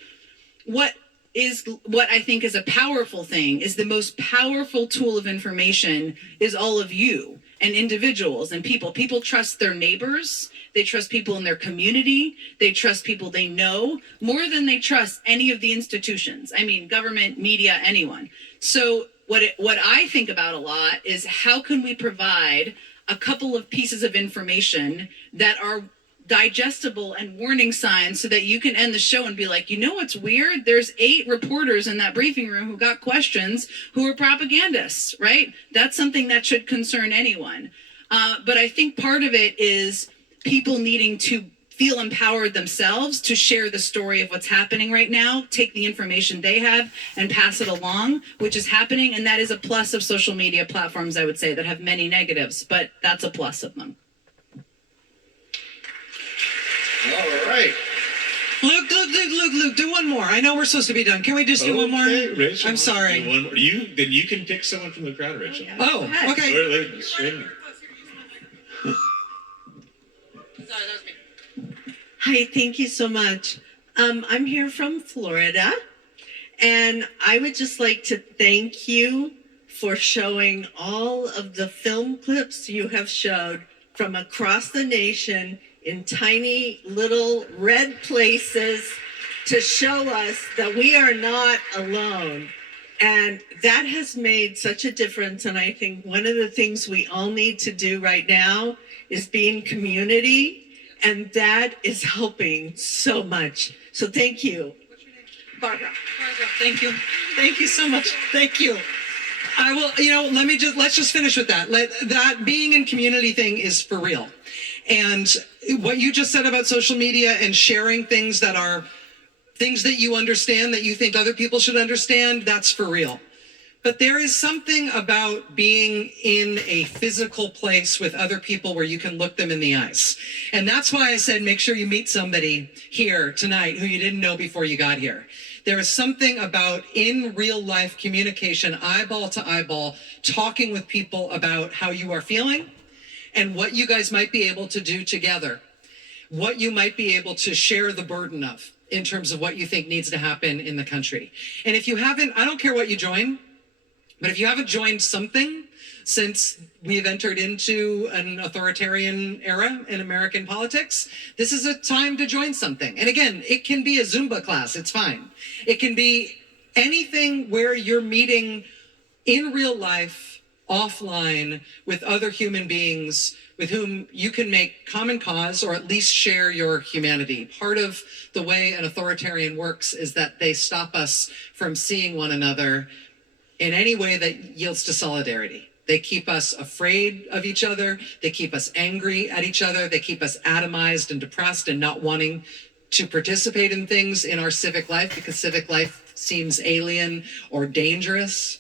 What I think is a powerful thing is the most powerful tool of information is all of you and individuals and people. People trust their neighbors. They trust people in their community. They trust people they know more than they trust any of the institutions. I mean, government, media, anyone. So what I think about a lot is how can we provide a couple of pieces of information that are digestible and warning signs so that you can end the show and be like, what's weird? There's 8 reporters in that briefing room who got questions who are propagandists, right? That's something that should concern anyone. But I think part of it is people needing to feel empowered themselves to share the story of what's happening right now, take the information they have and pass it along, which is happening. And that is a plus of social media platforms, I would say, that have many negatives, but that's a plus of them. All right. Luke, do one more. I know we're supposed to be done. Can we just do one more? Rachel, I'm sorry. do one more. Then you can pick someone from the crowd, Rachel. Oh, okay. Hi, thank you so much. I'm here from Florida, and I would just like to thank you for showing all of the film clips you have showed from across the nation in tiny little red places to show us that we are not alone. And that has made such a difference. And I think one of the things we all need to do right now is be in community. And that is helping so much. So thank you. Barbara, thank you. Thank you so much. Thank you. I will, let's just finish with that. That being in community thing is for real. And what you just said about social media and sharing things that are things that you understand, that you think other people should understand, that's for real. But there is something about being in a physical place with other people where you can look them in the eyes. And that's why I said, make sure you meet somebody here tonight who you didn't know before you got here. There is something about in real life communication, eyeball to eyeball, talking with people about how you are feeling and what you guys might be able to do together, what you might be able to share the burden of in terms of what you think needs to happen in the country. And if you haven't, I don't care what you join, but if you haven't joined something since we've entered into an authoritarian era in American politics, this is a time to join something. And again, it can be a Zumba class, it's fine. It can be anything where you're meeting in real life, offline, with other human beings with whom you can make common cause or at least share your humanity. Part of the way an authoritarian works is that they stop us from seeing one another in any way that yields to solidarity. They keep us afraid of each other. They keep us angry at each other. They keep us atomized and depressed and not wanting to participate in things in our civic life because civic life seems alien or dangerous.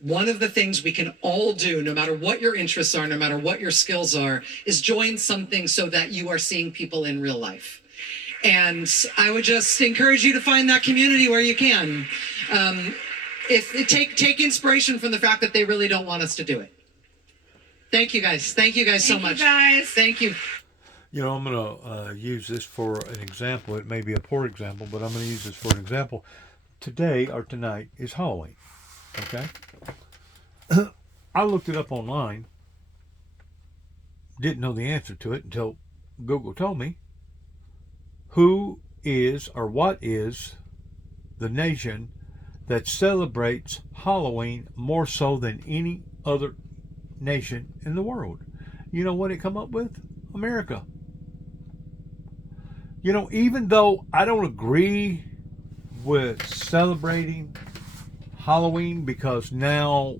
One of the things we can all do, no matter what your interests are, no matter what your skills are, is join something so that you are seeing people in real life. And I would just encourage you to find that community where you can. Take inspiration from the fact that they really don't want us to do it. Thank you guys. Thank you guys so much. Thank you. I'm going to use this for an example. It may be a poor example, but I'm going to use this for an example. Today or tonight is Halloween. Okay? I looked it up online. Didn't know the answer to it until Google told me. Who is or what is the nation that celebrates Halloween more so than any other nation in the world? You know what it come up with? America. Even though I don't agree with celebrating Halloween because now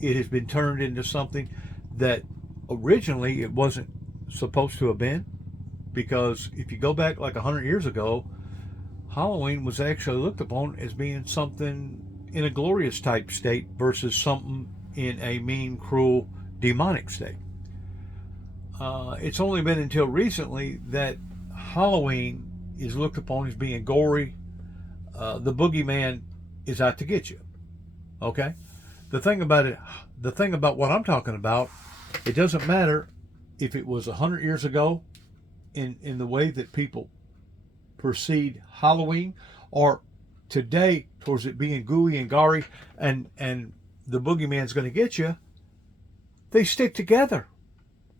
it has been turned into something that originally it wasn't supposed to have been. because if you go back like 100 years ago, Halloween was actually looked upon as being something in a glorious type state versus something in a mean, cruel, demonic state. It's only been until recently that Halloween is looked upon as being gory. The boogeyman is out to get you. Okay? The thing about what I'm talking about, it doesn't matter if it was 100 years ago in the way that people perceive Halloween, or today towards it being gooey and gory and the boogeyman's going to get you. They stick together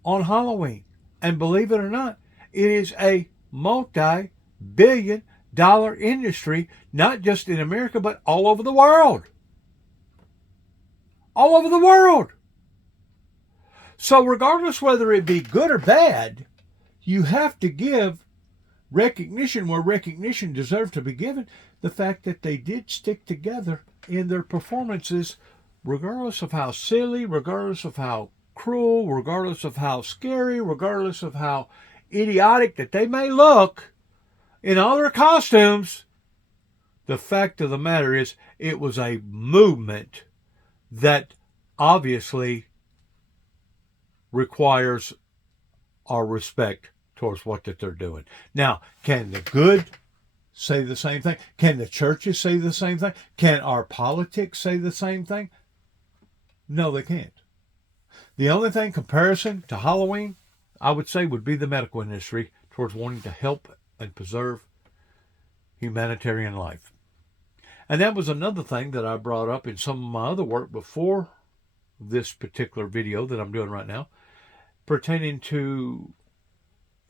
on Halloween. And believe it or not, it is a multi-billion-dollar industry, not just in America, but all over the world. All over the world. So regardless whether it be good or bad, you have to give recognition where recognition deserves to be given. The fact that they did stick together in their performances, regardless of how silly, regardless of how cruel, regardless of how scary, regardless of how idiotic that they may look in all their costumes, the fact of the matter is it was a movement that obviously requires our respect towards what that they're doing. Now, can the good say the same thing? Can the churches say the same thing? Can our politics say the same thing? No, they can't. The only thing comparison to Halloween, I would say, would be the medical industry towards wanting to help and preserve humanitarian life. And that was another thing that I brought up in some of my other work before this particular video that I'm doing right now, pertaining to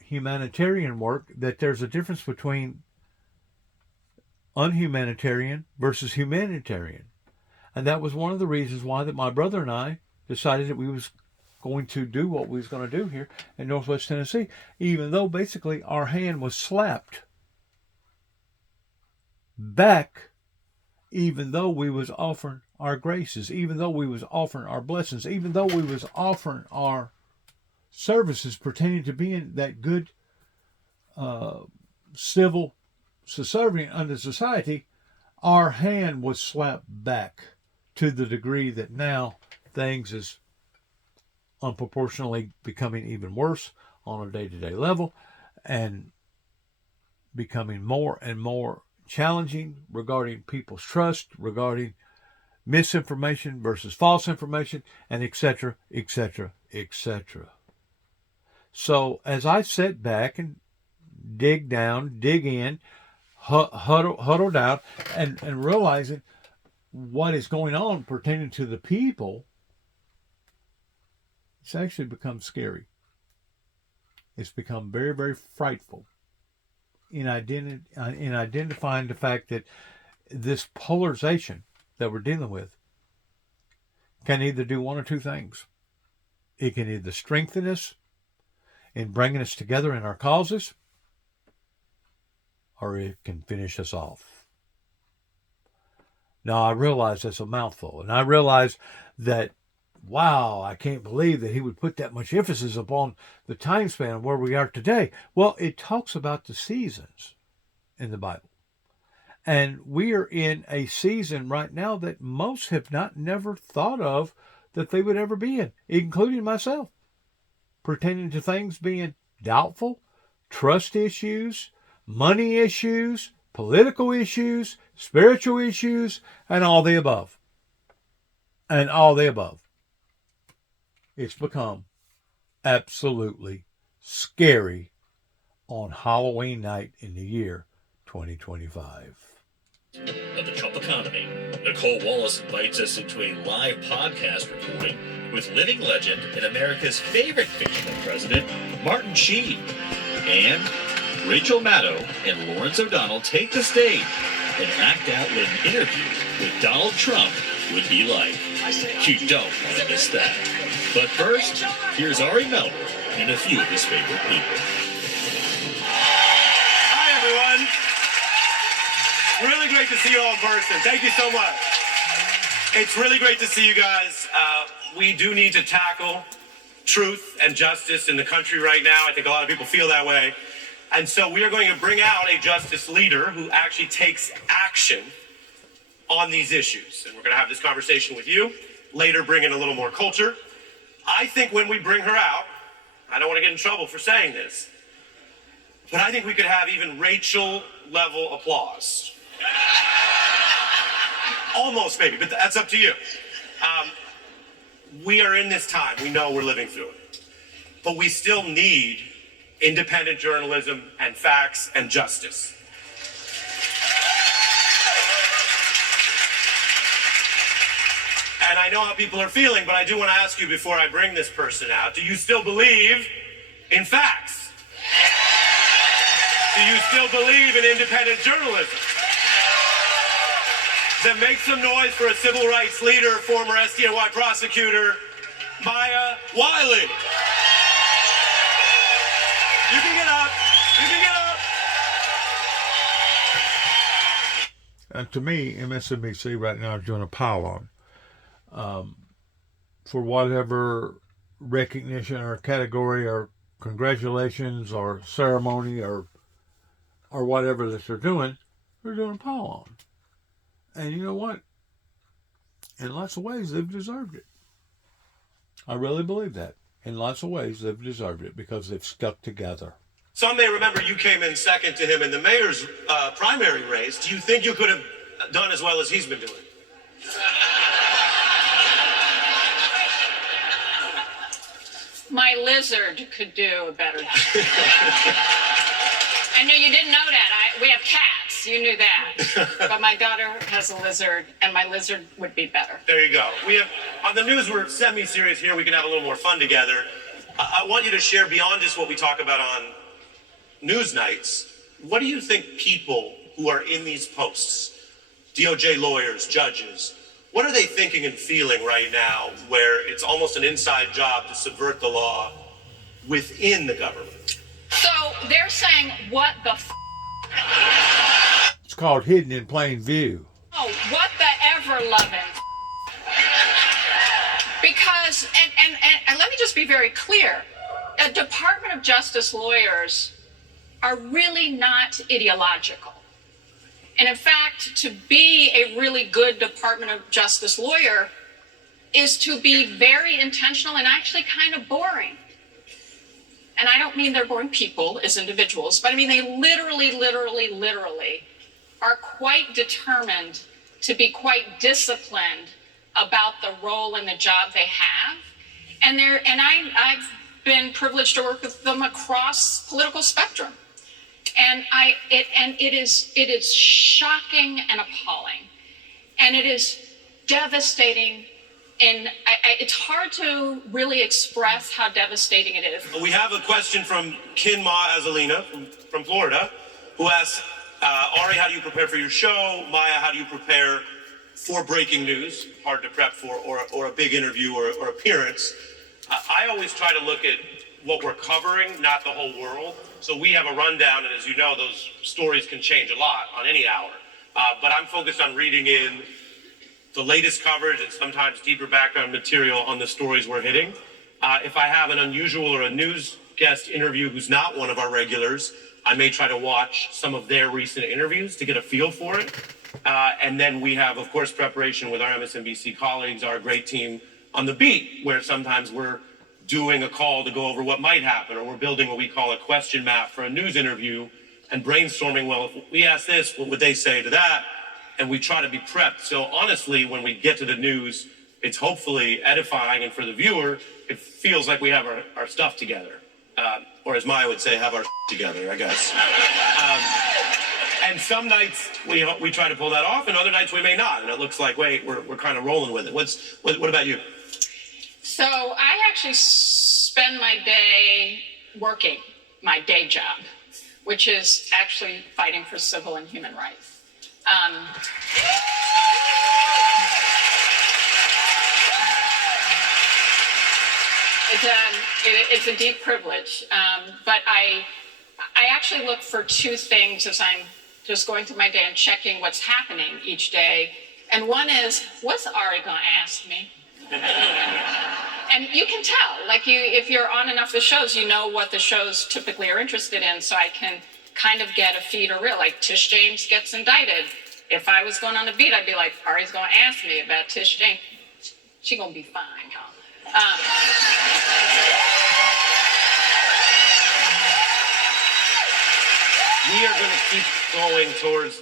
humanitarian work, that there's a difference between unhumanitarian versus humanitarian. And that was one of the reasons why that my brother and I decided that we was going to do what we was going to do here in Northwest Tennessee, even though basically our hand was slapped back, even though we was offering our graces, even though we was offering our blessings, even though we was offering our services pertaining to being that good civil subservient under society, our hand was slapped back to the degree that now things is unproportionately becoming even worse on a day-to-day level and becoming more and more challenging regarding people's trust, regarding misinformation versus false information, and etc., etc., etc. So as I sit back and dig down, dig in, huddle down, and realizing what is going on pertaining to the people, it's actually become scary. It's become very, very frightful in identifying the fact that this polarization that we're dealing with can either do one or two things. It can either strengthen us in bringing us together in our causes, or it can finish us off. Now, I realize that's a mouthful, and I realize that, wow, I can't believe that he would put that much emphasis upon the time span of where we are today. Well, it talks about the seasons in the Bible. And we are in a season right now that most have never thought of that they would ever be in, including myself, pertaining to things being doubtful, trust issues, money issues, political issues, spiritual issues, and all the above. And all the above. It's become absolutely scary on Halloween night in the year 2025. Of the Trump economy, Nicole Wallace invites us into a live podcast recording with living legend and America's favorite fictional president, Martin Sheen. And Rachel Maddow and Lawrence O'Donnell take the stage and act out what an interview with Donald Trump would be like. You don't want to miss that. But first, here's Ari Melber and a few of his favorite people. Hi, everyone. Really great to see you all in person. Thank you so much. It's really great to see you guys. We do need to tackle truth and justice in the country right now. I think a lot of people feel that way. And so we are going to bring out a justice leader who actually takes action on these issues. And we're going to have this conversation with you. Later, bring in a little more culture. I think when we bring her out, I don't want to get in trouble for saying this, but I think we could have even Rachel level applause. Almost, maybe, but that's up to you. We are in this time. We know we're living through it. But we still need independent journalism and facts and justice. And I know how people are feeling, but I do want to ask you before I bring this person out, do you still believe in facts? Do you still believe in independent journalism? Then make some noise for a civil rights leader, former SDNY prosecutor, Maya Wiley. You can get up. You can get up. And to me, MSNBC right now is doing a pile-on. For whatever recognition or category or congratulations or ceremony or whatever that they're doing a pile-on. And you know what? In lots of ways, they've deserved it. I really believe that. In lots of ways, they've deserved it because they've stuck together. Some may remember you came in second to him in the mayor's primary race. Do you think you could have done as well as he's been doing? My lizard could do a better job. I know you didn't know that. We have cats. You knew that. But my daughter has a lizard, and my lizard would be better. There you go. We have on the news. We're semi-serious here. We can have a little more fun together. I want you to share beyond just what we talk about on news nights. What do you think people who are in these posts, DOJ lawyers, judges, what are they thinking and feeling right now where it's almost an inside job to subvert the law within the government? So they're saying, what the f***? It's called hidden in plain view. Oh, what the ever-loving f***? Because, and let me just be very clear, Department of Justice lawyers are really not ideological. And in fact, to be a really good Department of Justice lawyer is to be very intentional and actually kind of boring. And I don't mean they're boring people as individuals, but I mean they literally are quite determined to be quite disciplined about the role and the job they have. And I've been privileged to work with them across political spectrum. And it is shocking and appalling, and it is devastating. And it's hard to really express how devastating it is. We have a question from Kinma Azalina from Florida, who asks, Ari, how do you prepare for your show? Maya, how do you prepare for breaking news? Hard to prep for, or a big interview or appearance. I always try to look at what we're covering, not the whole world. So we have a rundown, and as you know, those stories can change a lot on any hour. But I'm focused on reading in the latest coverage and sometimes deeper background material on the stories we're hitting. If I have an unusual or a news guest interview who's not one of our regulars, I may try to watch some of their recent interviews to get a feel for it. And then we have, of course, preparation with our MSNBC colleagues, our great team on the beat, where sometimes we're doing a call to go over what might happen, or we're building what we call a question map for a news interview and brainstorming, well, if we ask this, what would they say to that? And we try to be prepped. So honestly, when we get to the news, it's hopefully edifying, and for the viewer, it feels like we have our stuff together. Or as Maya would say, have our together, I guess. And some nights we try to pull that off, and other nights we may not. And it looks like, wait, we're kind of rolling with it. What about you? So I actually spend my day working my day job, which is actually fighting for civil and human rights. It's a deep privilege, but I actually look for two things as I'm just going through my day and checking what's happening each day. And one is, what's Ari gonna ask me? and you can tell, like if you're on enough of the shows, you know what the shows typically are interested in. So I can kind of get a feed or real. Like Tish James gets indicted. If I was going on the beat, I'd be like, Ari's going to ask me about Tish James. She going to be fine, y'all. We are going to keep going towards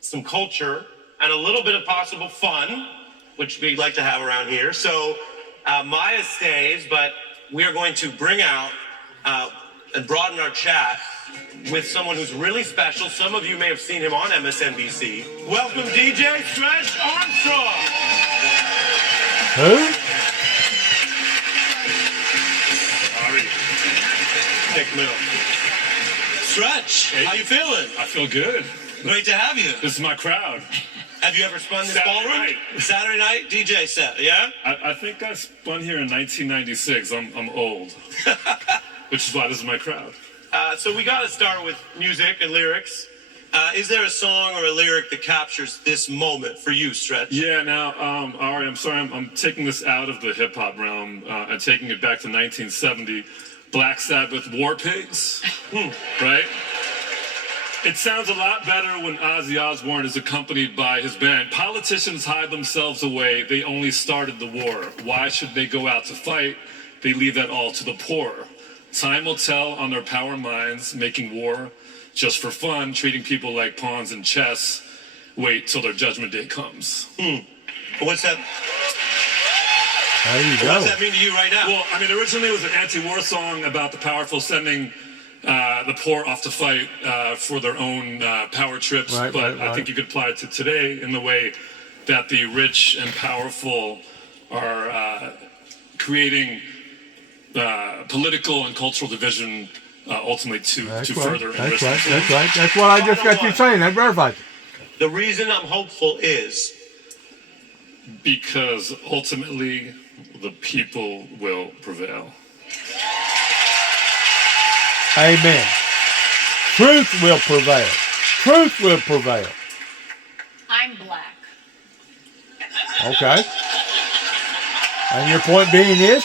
some culture and a little bit of possible fun, which we like to have around here. So Maya stays, but we are going to bring out and broaden our chat with someone who's really special. Some of you may have seen him on MSNBC. Welcome, DJ Stretch Armstrong. Who? Ari, take the middle. Stretch, how you feeling? I feel good. Great to have you. This is my crowd. Have you ever spun this Saturday ballroom? night. Saturday night DJ set, yeah? I think I spun here in 1996. I'm old, which is why this is my crowd. So we got to start with music and lyrics. Is there a song or a lyric that captures this moment for you, Stretch? Yeah. Now, Ari, I'm sorry. I'm taking this out of the hip hop realm and taking it back to 1970. Black Sabbath, War Pigs, right? It sounds a lot better when Ozzy Osbourne is accompanied by his band. Politicians hide themselves away. They only started the war. Why should they go out to fight? They leave that all to the poor. Time will tell on their power minds, making war just for fun, treating people like pawns in chess. Wait till their judgment day comes. What's that? There you What go. does that mean to you right now? Well, I mean, originally it was an anti-war song about the powerful sending the poor off to fight for their own power trips. Right, but right. I think you could apply it to today in the way that the rich and powerful are creating political and cultural division ultimately to further enrich That's right. themselves. That's right. That's what I just got you saying. That verifies it. The reason I'm hopeful is Because ultimately the people will prevail. Amen. Truth will prevail. Truth will prevail. I'm black. Okay. And your point being is?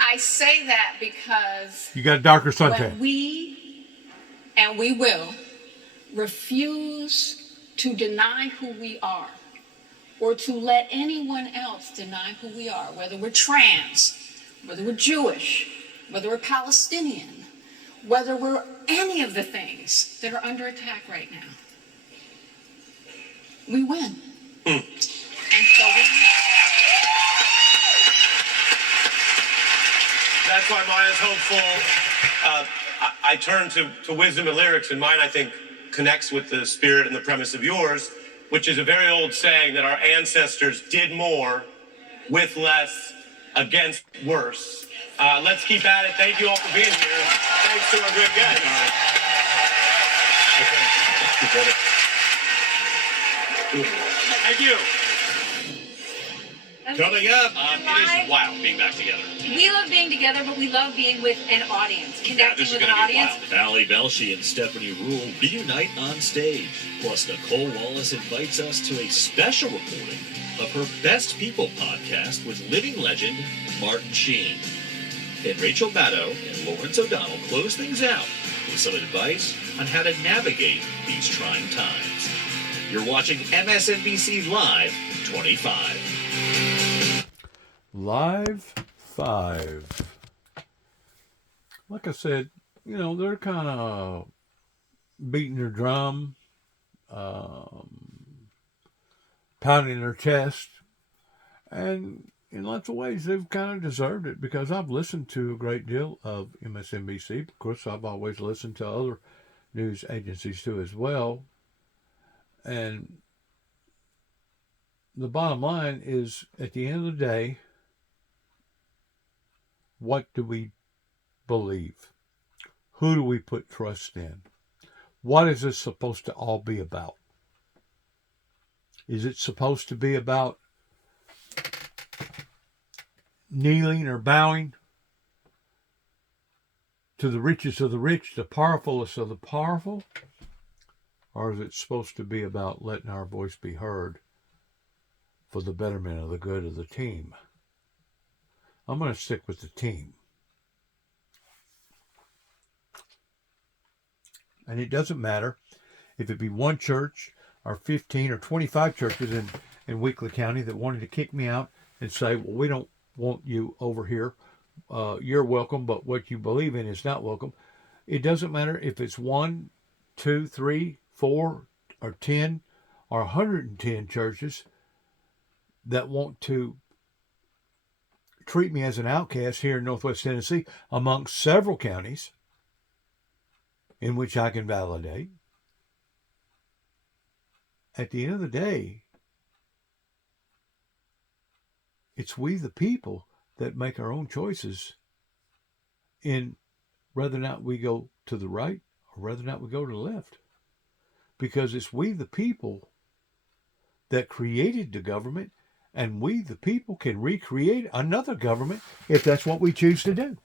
I say that because You got a darker when suntan. we will refuse to deny who we are or to let anyone else deny who we are, whether we're trans, whether we're Jewish, whether we're Palestinian, whether we're any of the things that are under attack right now. We win. And so we win. That's why Maya's hopeful. I turn to wisdom and lyrics, and mine, I think, connects with the spirit and the premise of yours, which is a very old saying that our ancestors did more with less against worse. Let's keep at it. Thank you all for being here. Thanks to our great guests. Thank you. Coming up, it is wild being back together. We love being together, but we love being with an audience, Yeah, connecting this is with an going to be audience. wild. Ali Velshi and Stephanie Rule reunite on stage. Plus, Nicole Wallace invites us to a special recording of her Best People podcast with living legend Martin Sheen. And Rachel Maddow and Lawrence O'Donnell close things out with some advice on how to navigate these trying times. You're watching MSNBC Live 25. Live 5. Like I said, you know, they're kind of beating their drum, pounding their chest, and in lots of ways they've kind of deserved it, because I've listened to a great deal of MSNBC. Of course, I've always listened to other news agencies too as well. And the bottom line is, at the end of the day, what do we believe? Who do we put trust in? What is this supposed to all be about? Is it supposed to be about kneeling or bowing to the richest of the rich, the powerfulest of the powerful? Or is it supposed to be about letting our voice be heard for the betterment of the good of the team. I'm going to stick with the team. And it doesn't matter if it be one church or 15 or 25 churches in Weakley County that wanted to kick me out and say, well, we don't want you over here. You're welcome, but what you believe in is not welcome. It doesn't matter if it's 1, 2, 3, 4, or 10, or 110 churches that want to treat me as an outcast here in Northwest Tennessee amongst several counties in which I can validate. At the end of the day, it's we the people that make our own choices in whether or not we go to the right or whether or not we go to the left. Because it's we the people that created the government, and we the people can recreate another government if that's what we choose to do.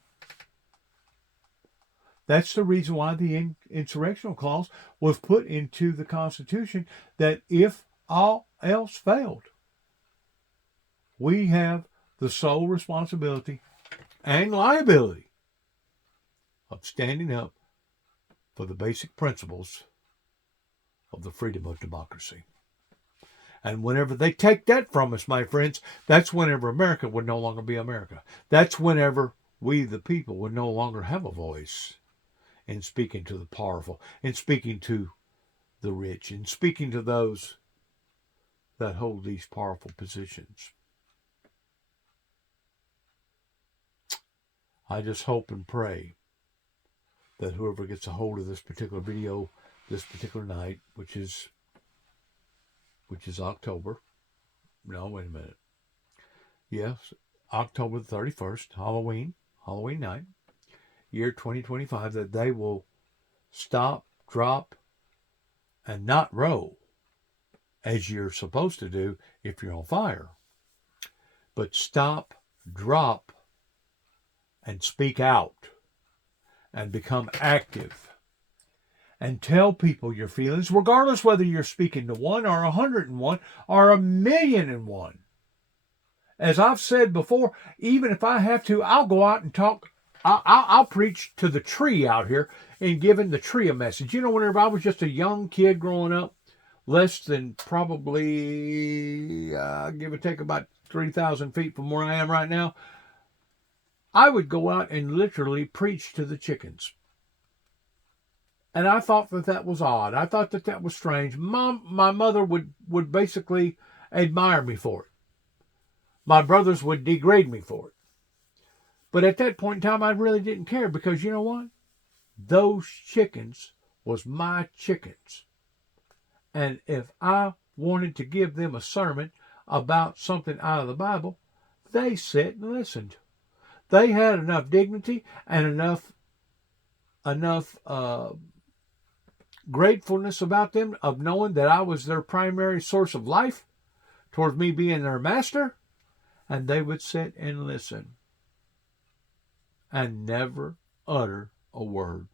That's the reason why the insurrectional clause was put into the Constitution, that if all else failed, we have the sole responsibility and liability of standing up for the basic principles of the freedom of democracy. And whenever they take that from us, my friends, that's whenever America would no longer be America. That's whenever we, the people, would no longer have a voice in speaking to the powerful, in speaking to the rich, in speaking to those that hold these powerful positions. I just hope and pray that whoever gets a hold of this particular video this particular night, which is October. No, wait a minute. Yes, October the 31st, Halloween night, year 2025, that they will stop, drop, and not roll as you're supposed to do if you're on fire. But stop, drop, and speak out and become active. And tell people your feelings, regardless whether you're speaking to 1 or 101 or 1,000,001. As I've said before, even if I have to, I'll go out and talk. I'll preach to the tree out here and giving the tree a message. You know, whenever I was just a young kid growing up, less than probably, give or take, about 3,000 feet from where I am right now, I would go out and literally preach to the chickens. And I thought that was odd. I thought that was strange. My mother would basically admire me for it. My brothers would degrade me for it. But at that point in time, I really didn't care, because you know what? Those chickens was my chickens. And if I wanted to give them a sermon about something out of the Bible, they sat and listened. They had enough dignity and enough gratefulness about them of knowing that I was their primary source of life towards me being their master, and they would sit and listen and never utter a word.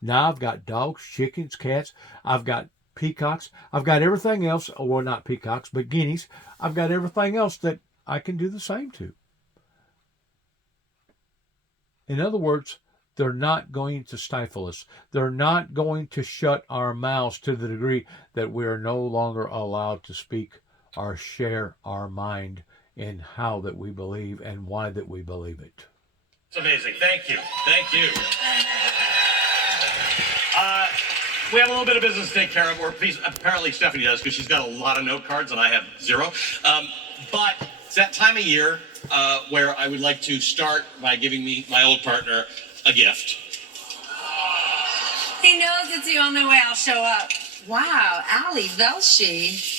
Now I've got dogs, chickens, cats, I've got peacocks, I've got everything else, well, not peacocks, but guineas. I've got everything else that I can do the same to. In other words, they're not going to stifle us. They're not going to shut our mouths to the degree that we are no longer allowed to speak or share our mind in how that we believe and why that we believe it. It's amazing. Thank you. Thank you. We have a little bit of business to take care of, or apparently Stephanie does, because she's got a lot of note cards and I have zero. But it's that time of year where I would like to start by giving my old partner a gift. He knows it's the only way I'll show up. Wow, Ali Velshi.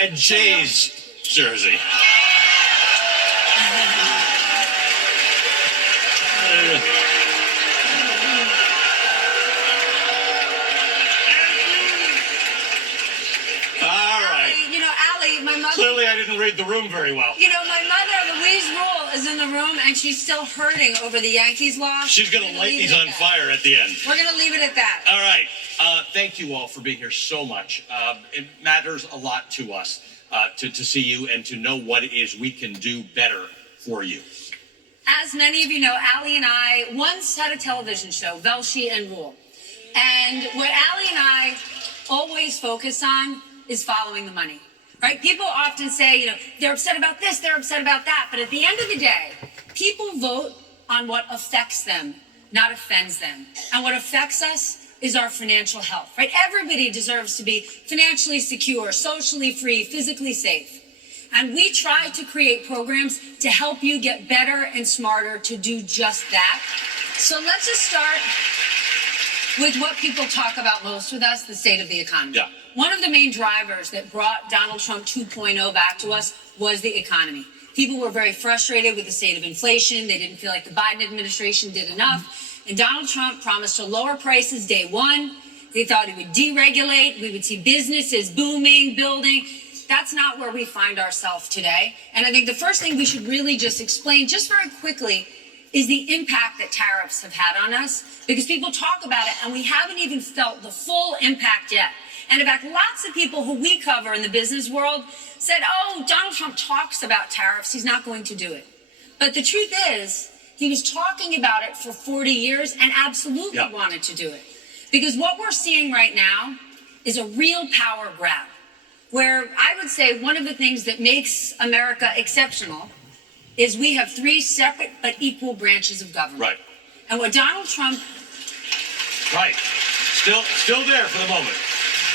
And Jay's jersey. Clearly, I didn't read the room very well. You know, my mother, Louise Rule, is in the room, and she's still hurting over the Yankees loss. She's going to light these on fire at the end. We're going to leave it at that. All right. Thank you all for being here so much. It matters a lot to us to see you and to know what it is we can do better for you. As many of you know, Allie and I once had a television show, Velshi and Rule. And what Allie and I always focus on is following the money, right? People often say, they're upset about this, they're upset about that. But at the end of the day, people vote on what affects them, not offends them. And what affects us is our financial health, right? Everybody deserves to be financially secure, socially free, physically safe. And we try to create programs to help you get better and smarter to do just that. So let's just start with what people talk about most with us, the state of the economy. Yeah. One of the main drivers that brought Donald Trump 2.0 back to us was the economy. People were very frustrated with the state of inflation. They didn't feel like the Biden administration did enough. And Donald Trump promised to lower prices day one. They thought he would deregulate. We would see businesses booming, building. That's not where we find ourselves today. And I think the first thing we should really just explain, just very quickly, is the impact that tariffs have had on us. Because people talk about it, and we haven't even felt the full impact yet. And in fact, lots of people who we cover in the business world said, oh, Donald Trump talks about tariffs. He's not going to do it. But the truth is, he was talking about it for 40 years and absolutely wanted to do it. Because what we're seeing right now is a real power grab, where I would say one of the things that makes America exceptional is we have three separate but equal branches of government. Right. And what Donald Trump Still there for the moment.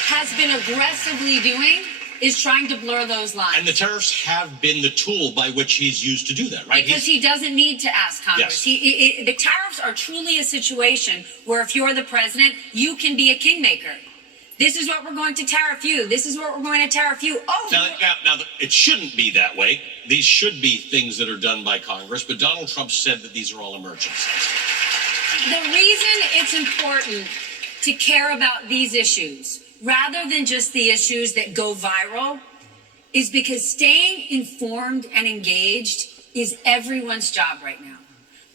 Has been aggressively doing is trying to blur those lines. And the tariffs have been the tool by which he's used to do that, right? Because he doesn't need to ask Congress. Yes. The tariffs are truly a situation where if you're the president, you can be a kingmaker. This is what we're going to tariff you. This is what we're going to tariff you. Oh, now, it shouldn't be that way. These should be things that are done by Congress, but Donald Trump said that these are all emergencies. The reason it's important to care about these issues, rather than just the issues that go viral, is because staying informed and engaged is everyone's job right now.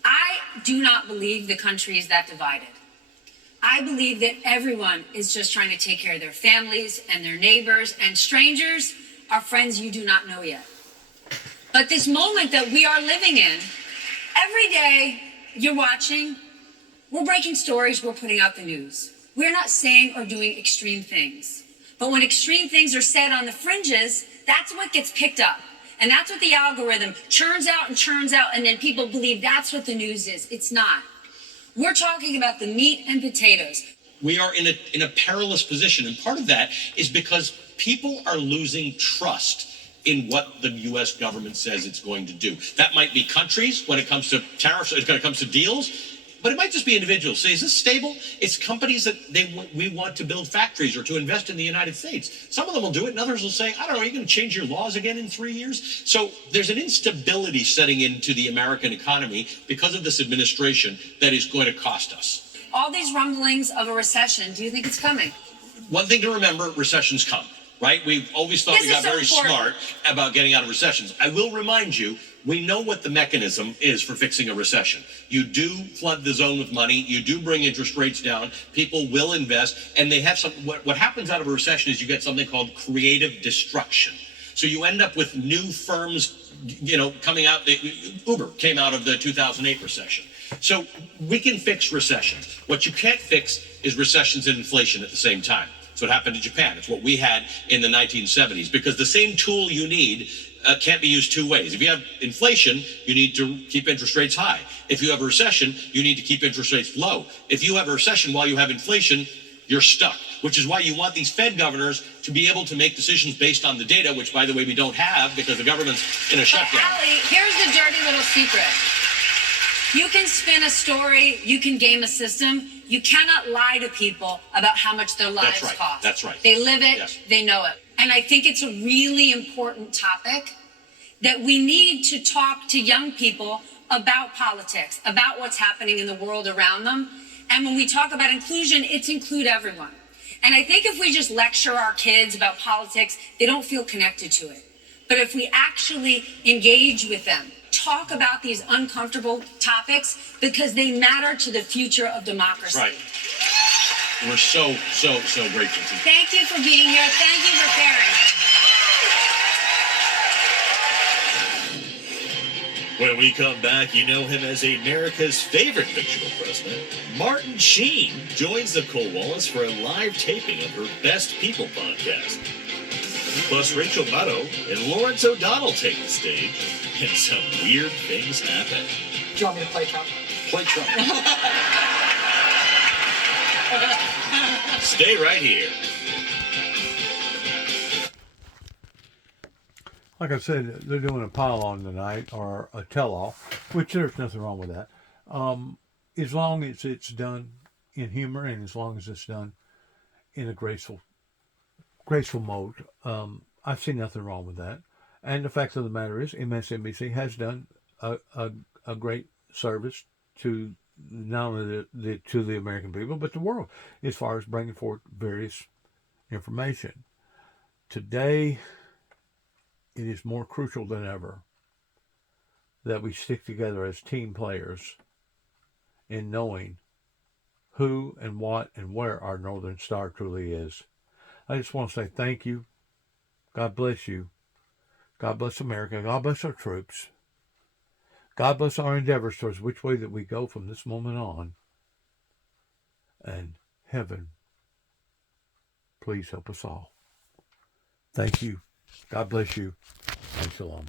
I do not believe the country is that divided. I believe that everyone is just trying to take care of their families and their neighbors, and strangers are friends you do not know yet. But this moment that we are living in, every day you're watching, we're breaking stories, we're putting out the news. We're not saying or doing extreme things. But when extreme things are said on the fringes, that's what gets picked up. And that's what the algorithm churns out, and then people believe that's what the news is. It's not. We're talking about the meat and potatoes. We are in a perilous position, and part of that is because people are losing trust in what the U.S. government says it's going to do. That might be countries when it comes to tariffs, when it comes to deals, but it might just be individuals. Say, is this stable? It's companies that we want to build factories or to invest in the United States. Some of them will do it, and others will say, I don't know, are you going to change your laws again in 3 years? So there's an instability setting into the American economy because of this administration that is going to cost us. All these rumblings of a recession, do you think it's coming? One thing to remember, recessions come, right? We've always thought we got very smart about getting out of recessions. I will remind you, we know what the mechanism is for fixing a recession. You do flood the zone with money. You do bring interest rates down. People will invest. And they have some. What happens out of a recession is you get something called creative destruction. So you end up with new firms, coming out. Uber came out of the 2008 recession. So we can fix recessions. What you can't fix is recessions and inflation at the same time. That's what happened to Japan. It's what we had in the 1970s, because the same tool you need can't be used two ways. If you have inflation, you need to keep interest rates high. If you have a recession, you need to keep interest rates low. If you have a recession while you have inflation, you're stuck, which is why you want these Fed governors to be able to make decisions based on the data, which, by the way, we don't have because the government's in a shutdown. Allie, here's the dirty little secret. You can spin a story, you can game a system. You cannot lie to people about how much their lives cost. That's right. They live it, they know it. And I think it's a really important topic that we need to talk to young people about politics, about what's happening in the world around them. And when we talk about inclusion, it's include everyone. And I think if we just lecture our kids about politics, they don't feel connected to it. But if we actually engage with them, talk about these uncomfortable topics, because they matter to the future of democracy. Right. we're so grateful to you. Thank you for being here. Thank you for caring. When we come back, you know him as America's favorite fictional president. Martin Sheen joins Nicole Wallace for a live taping of her Best People podcast. Plus, Rachel Maddow and Lawrence O'Donnell take the stage, and some weird things happen. Do you want me to play Trump? Play Trump. Stay right here. Like I said, they're doing a pile-on tonight, or a tell-all, which there's nothing wrong with that. As long as it's done in humor, and as long as it's done in a graceful mode, I see nothing wrong with that. And the fact of the matter is, MSNBC has done a great service to not only to the American people, but the world, as far as bringing forth various information. Today, it is more crucial than ever that we stick together as team players in knowing who and what and where our Northern Star truly is. I just want to say thank you. God bless you. God bless America. God bless our troops. God bless our endeavors towards which way that we go from this moment on. And heaven, please help us all. Thank you. God bless you. And shalom.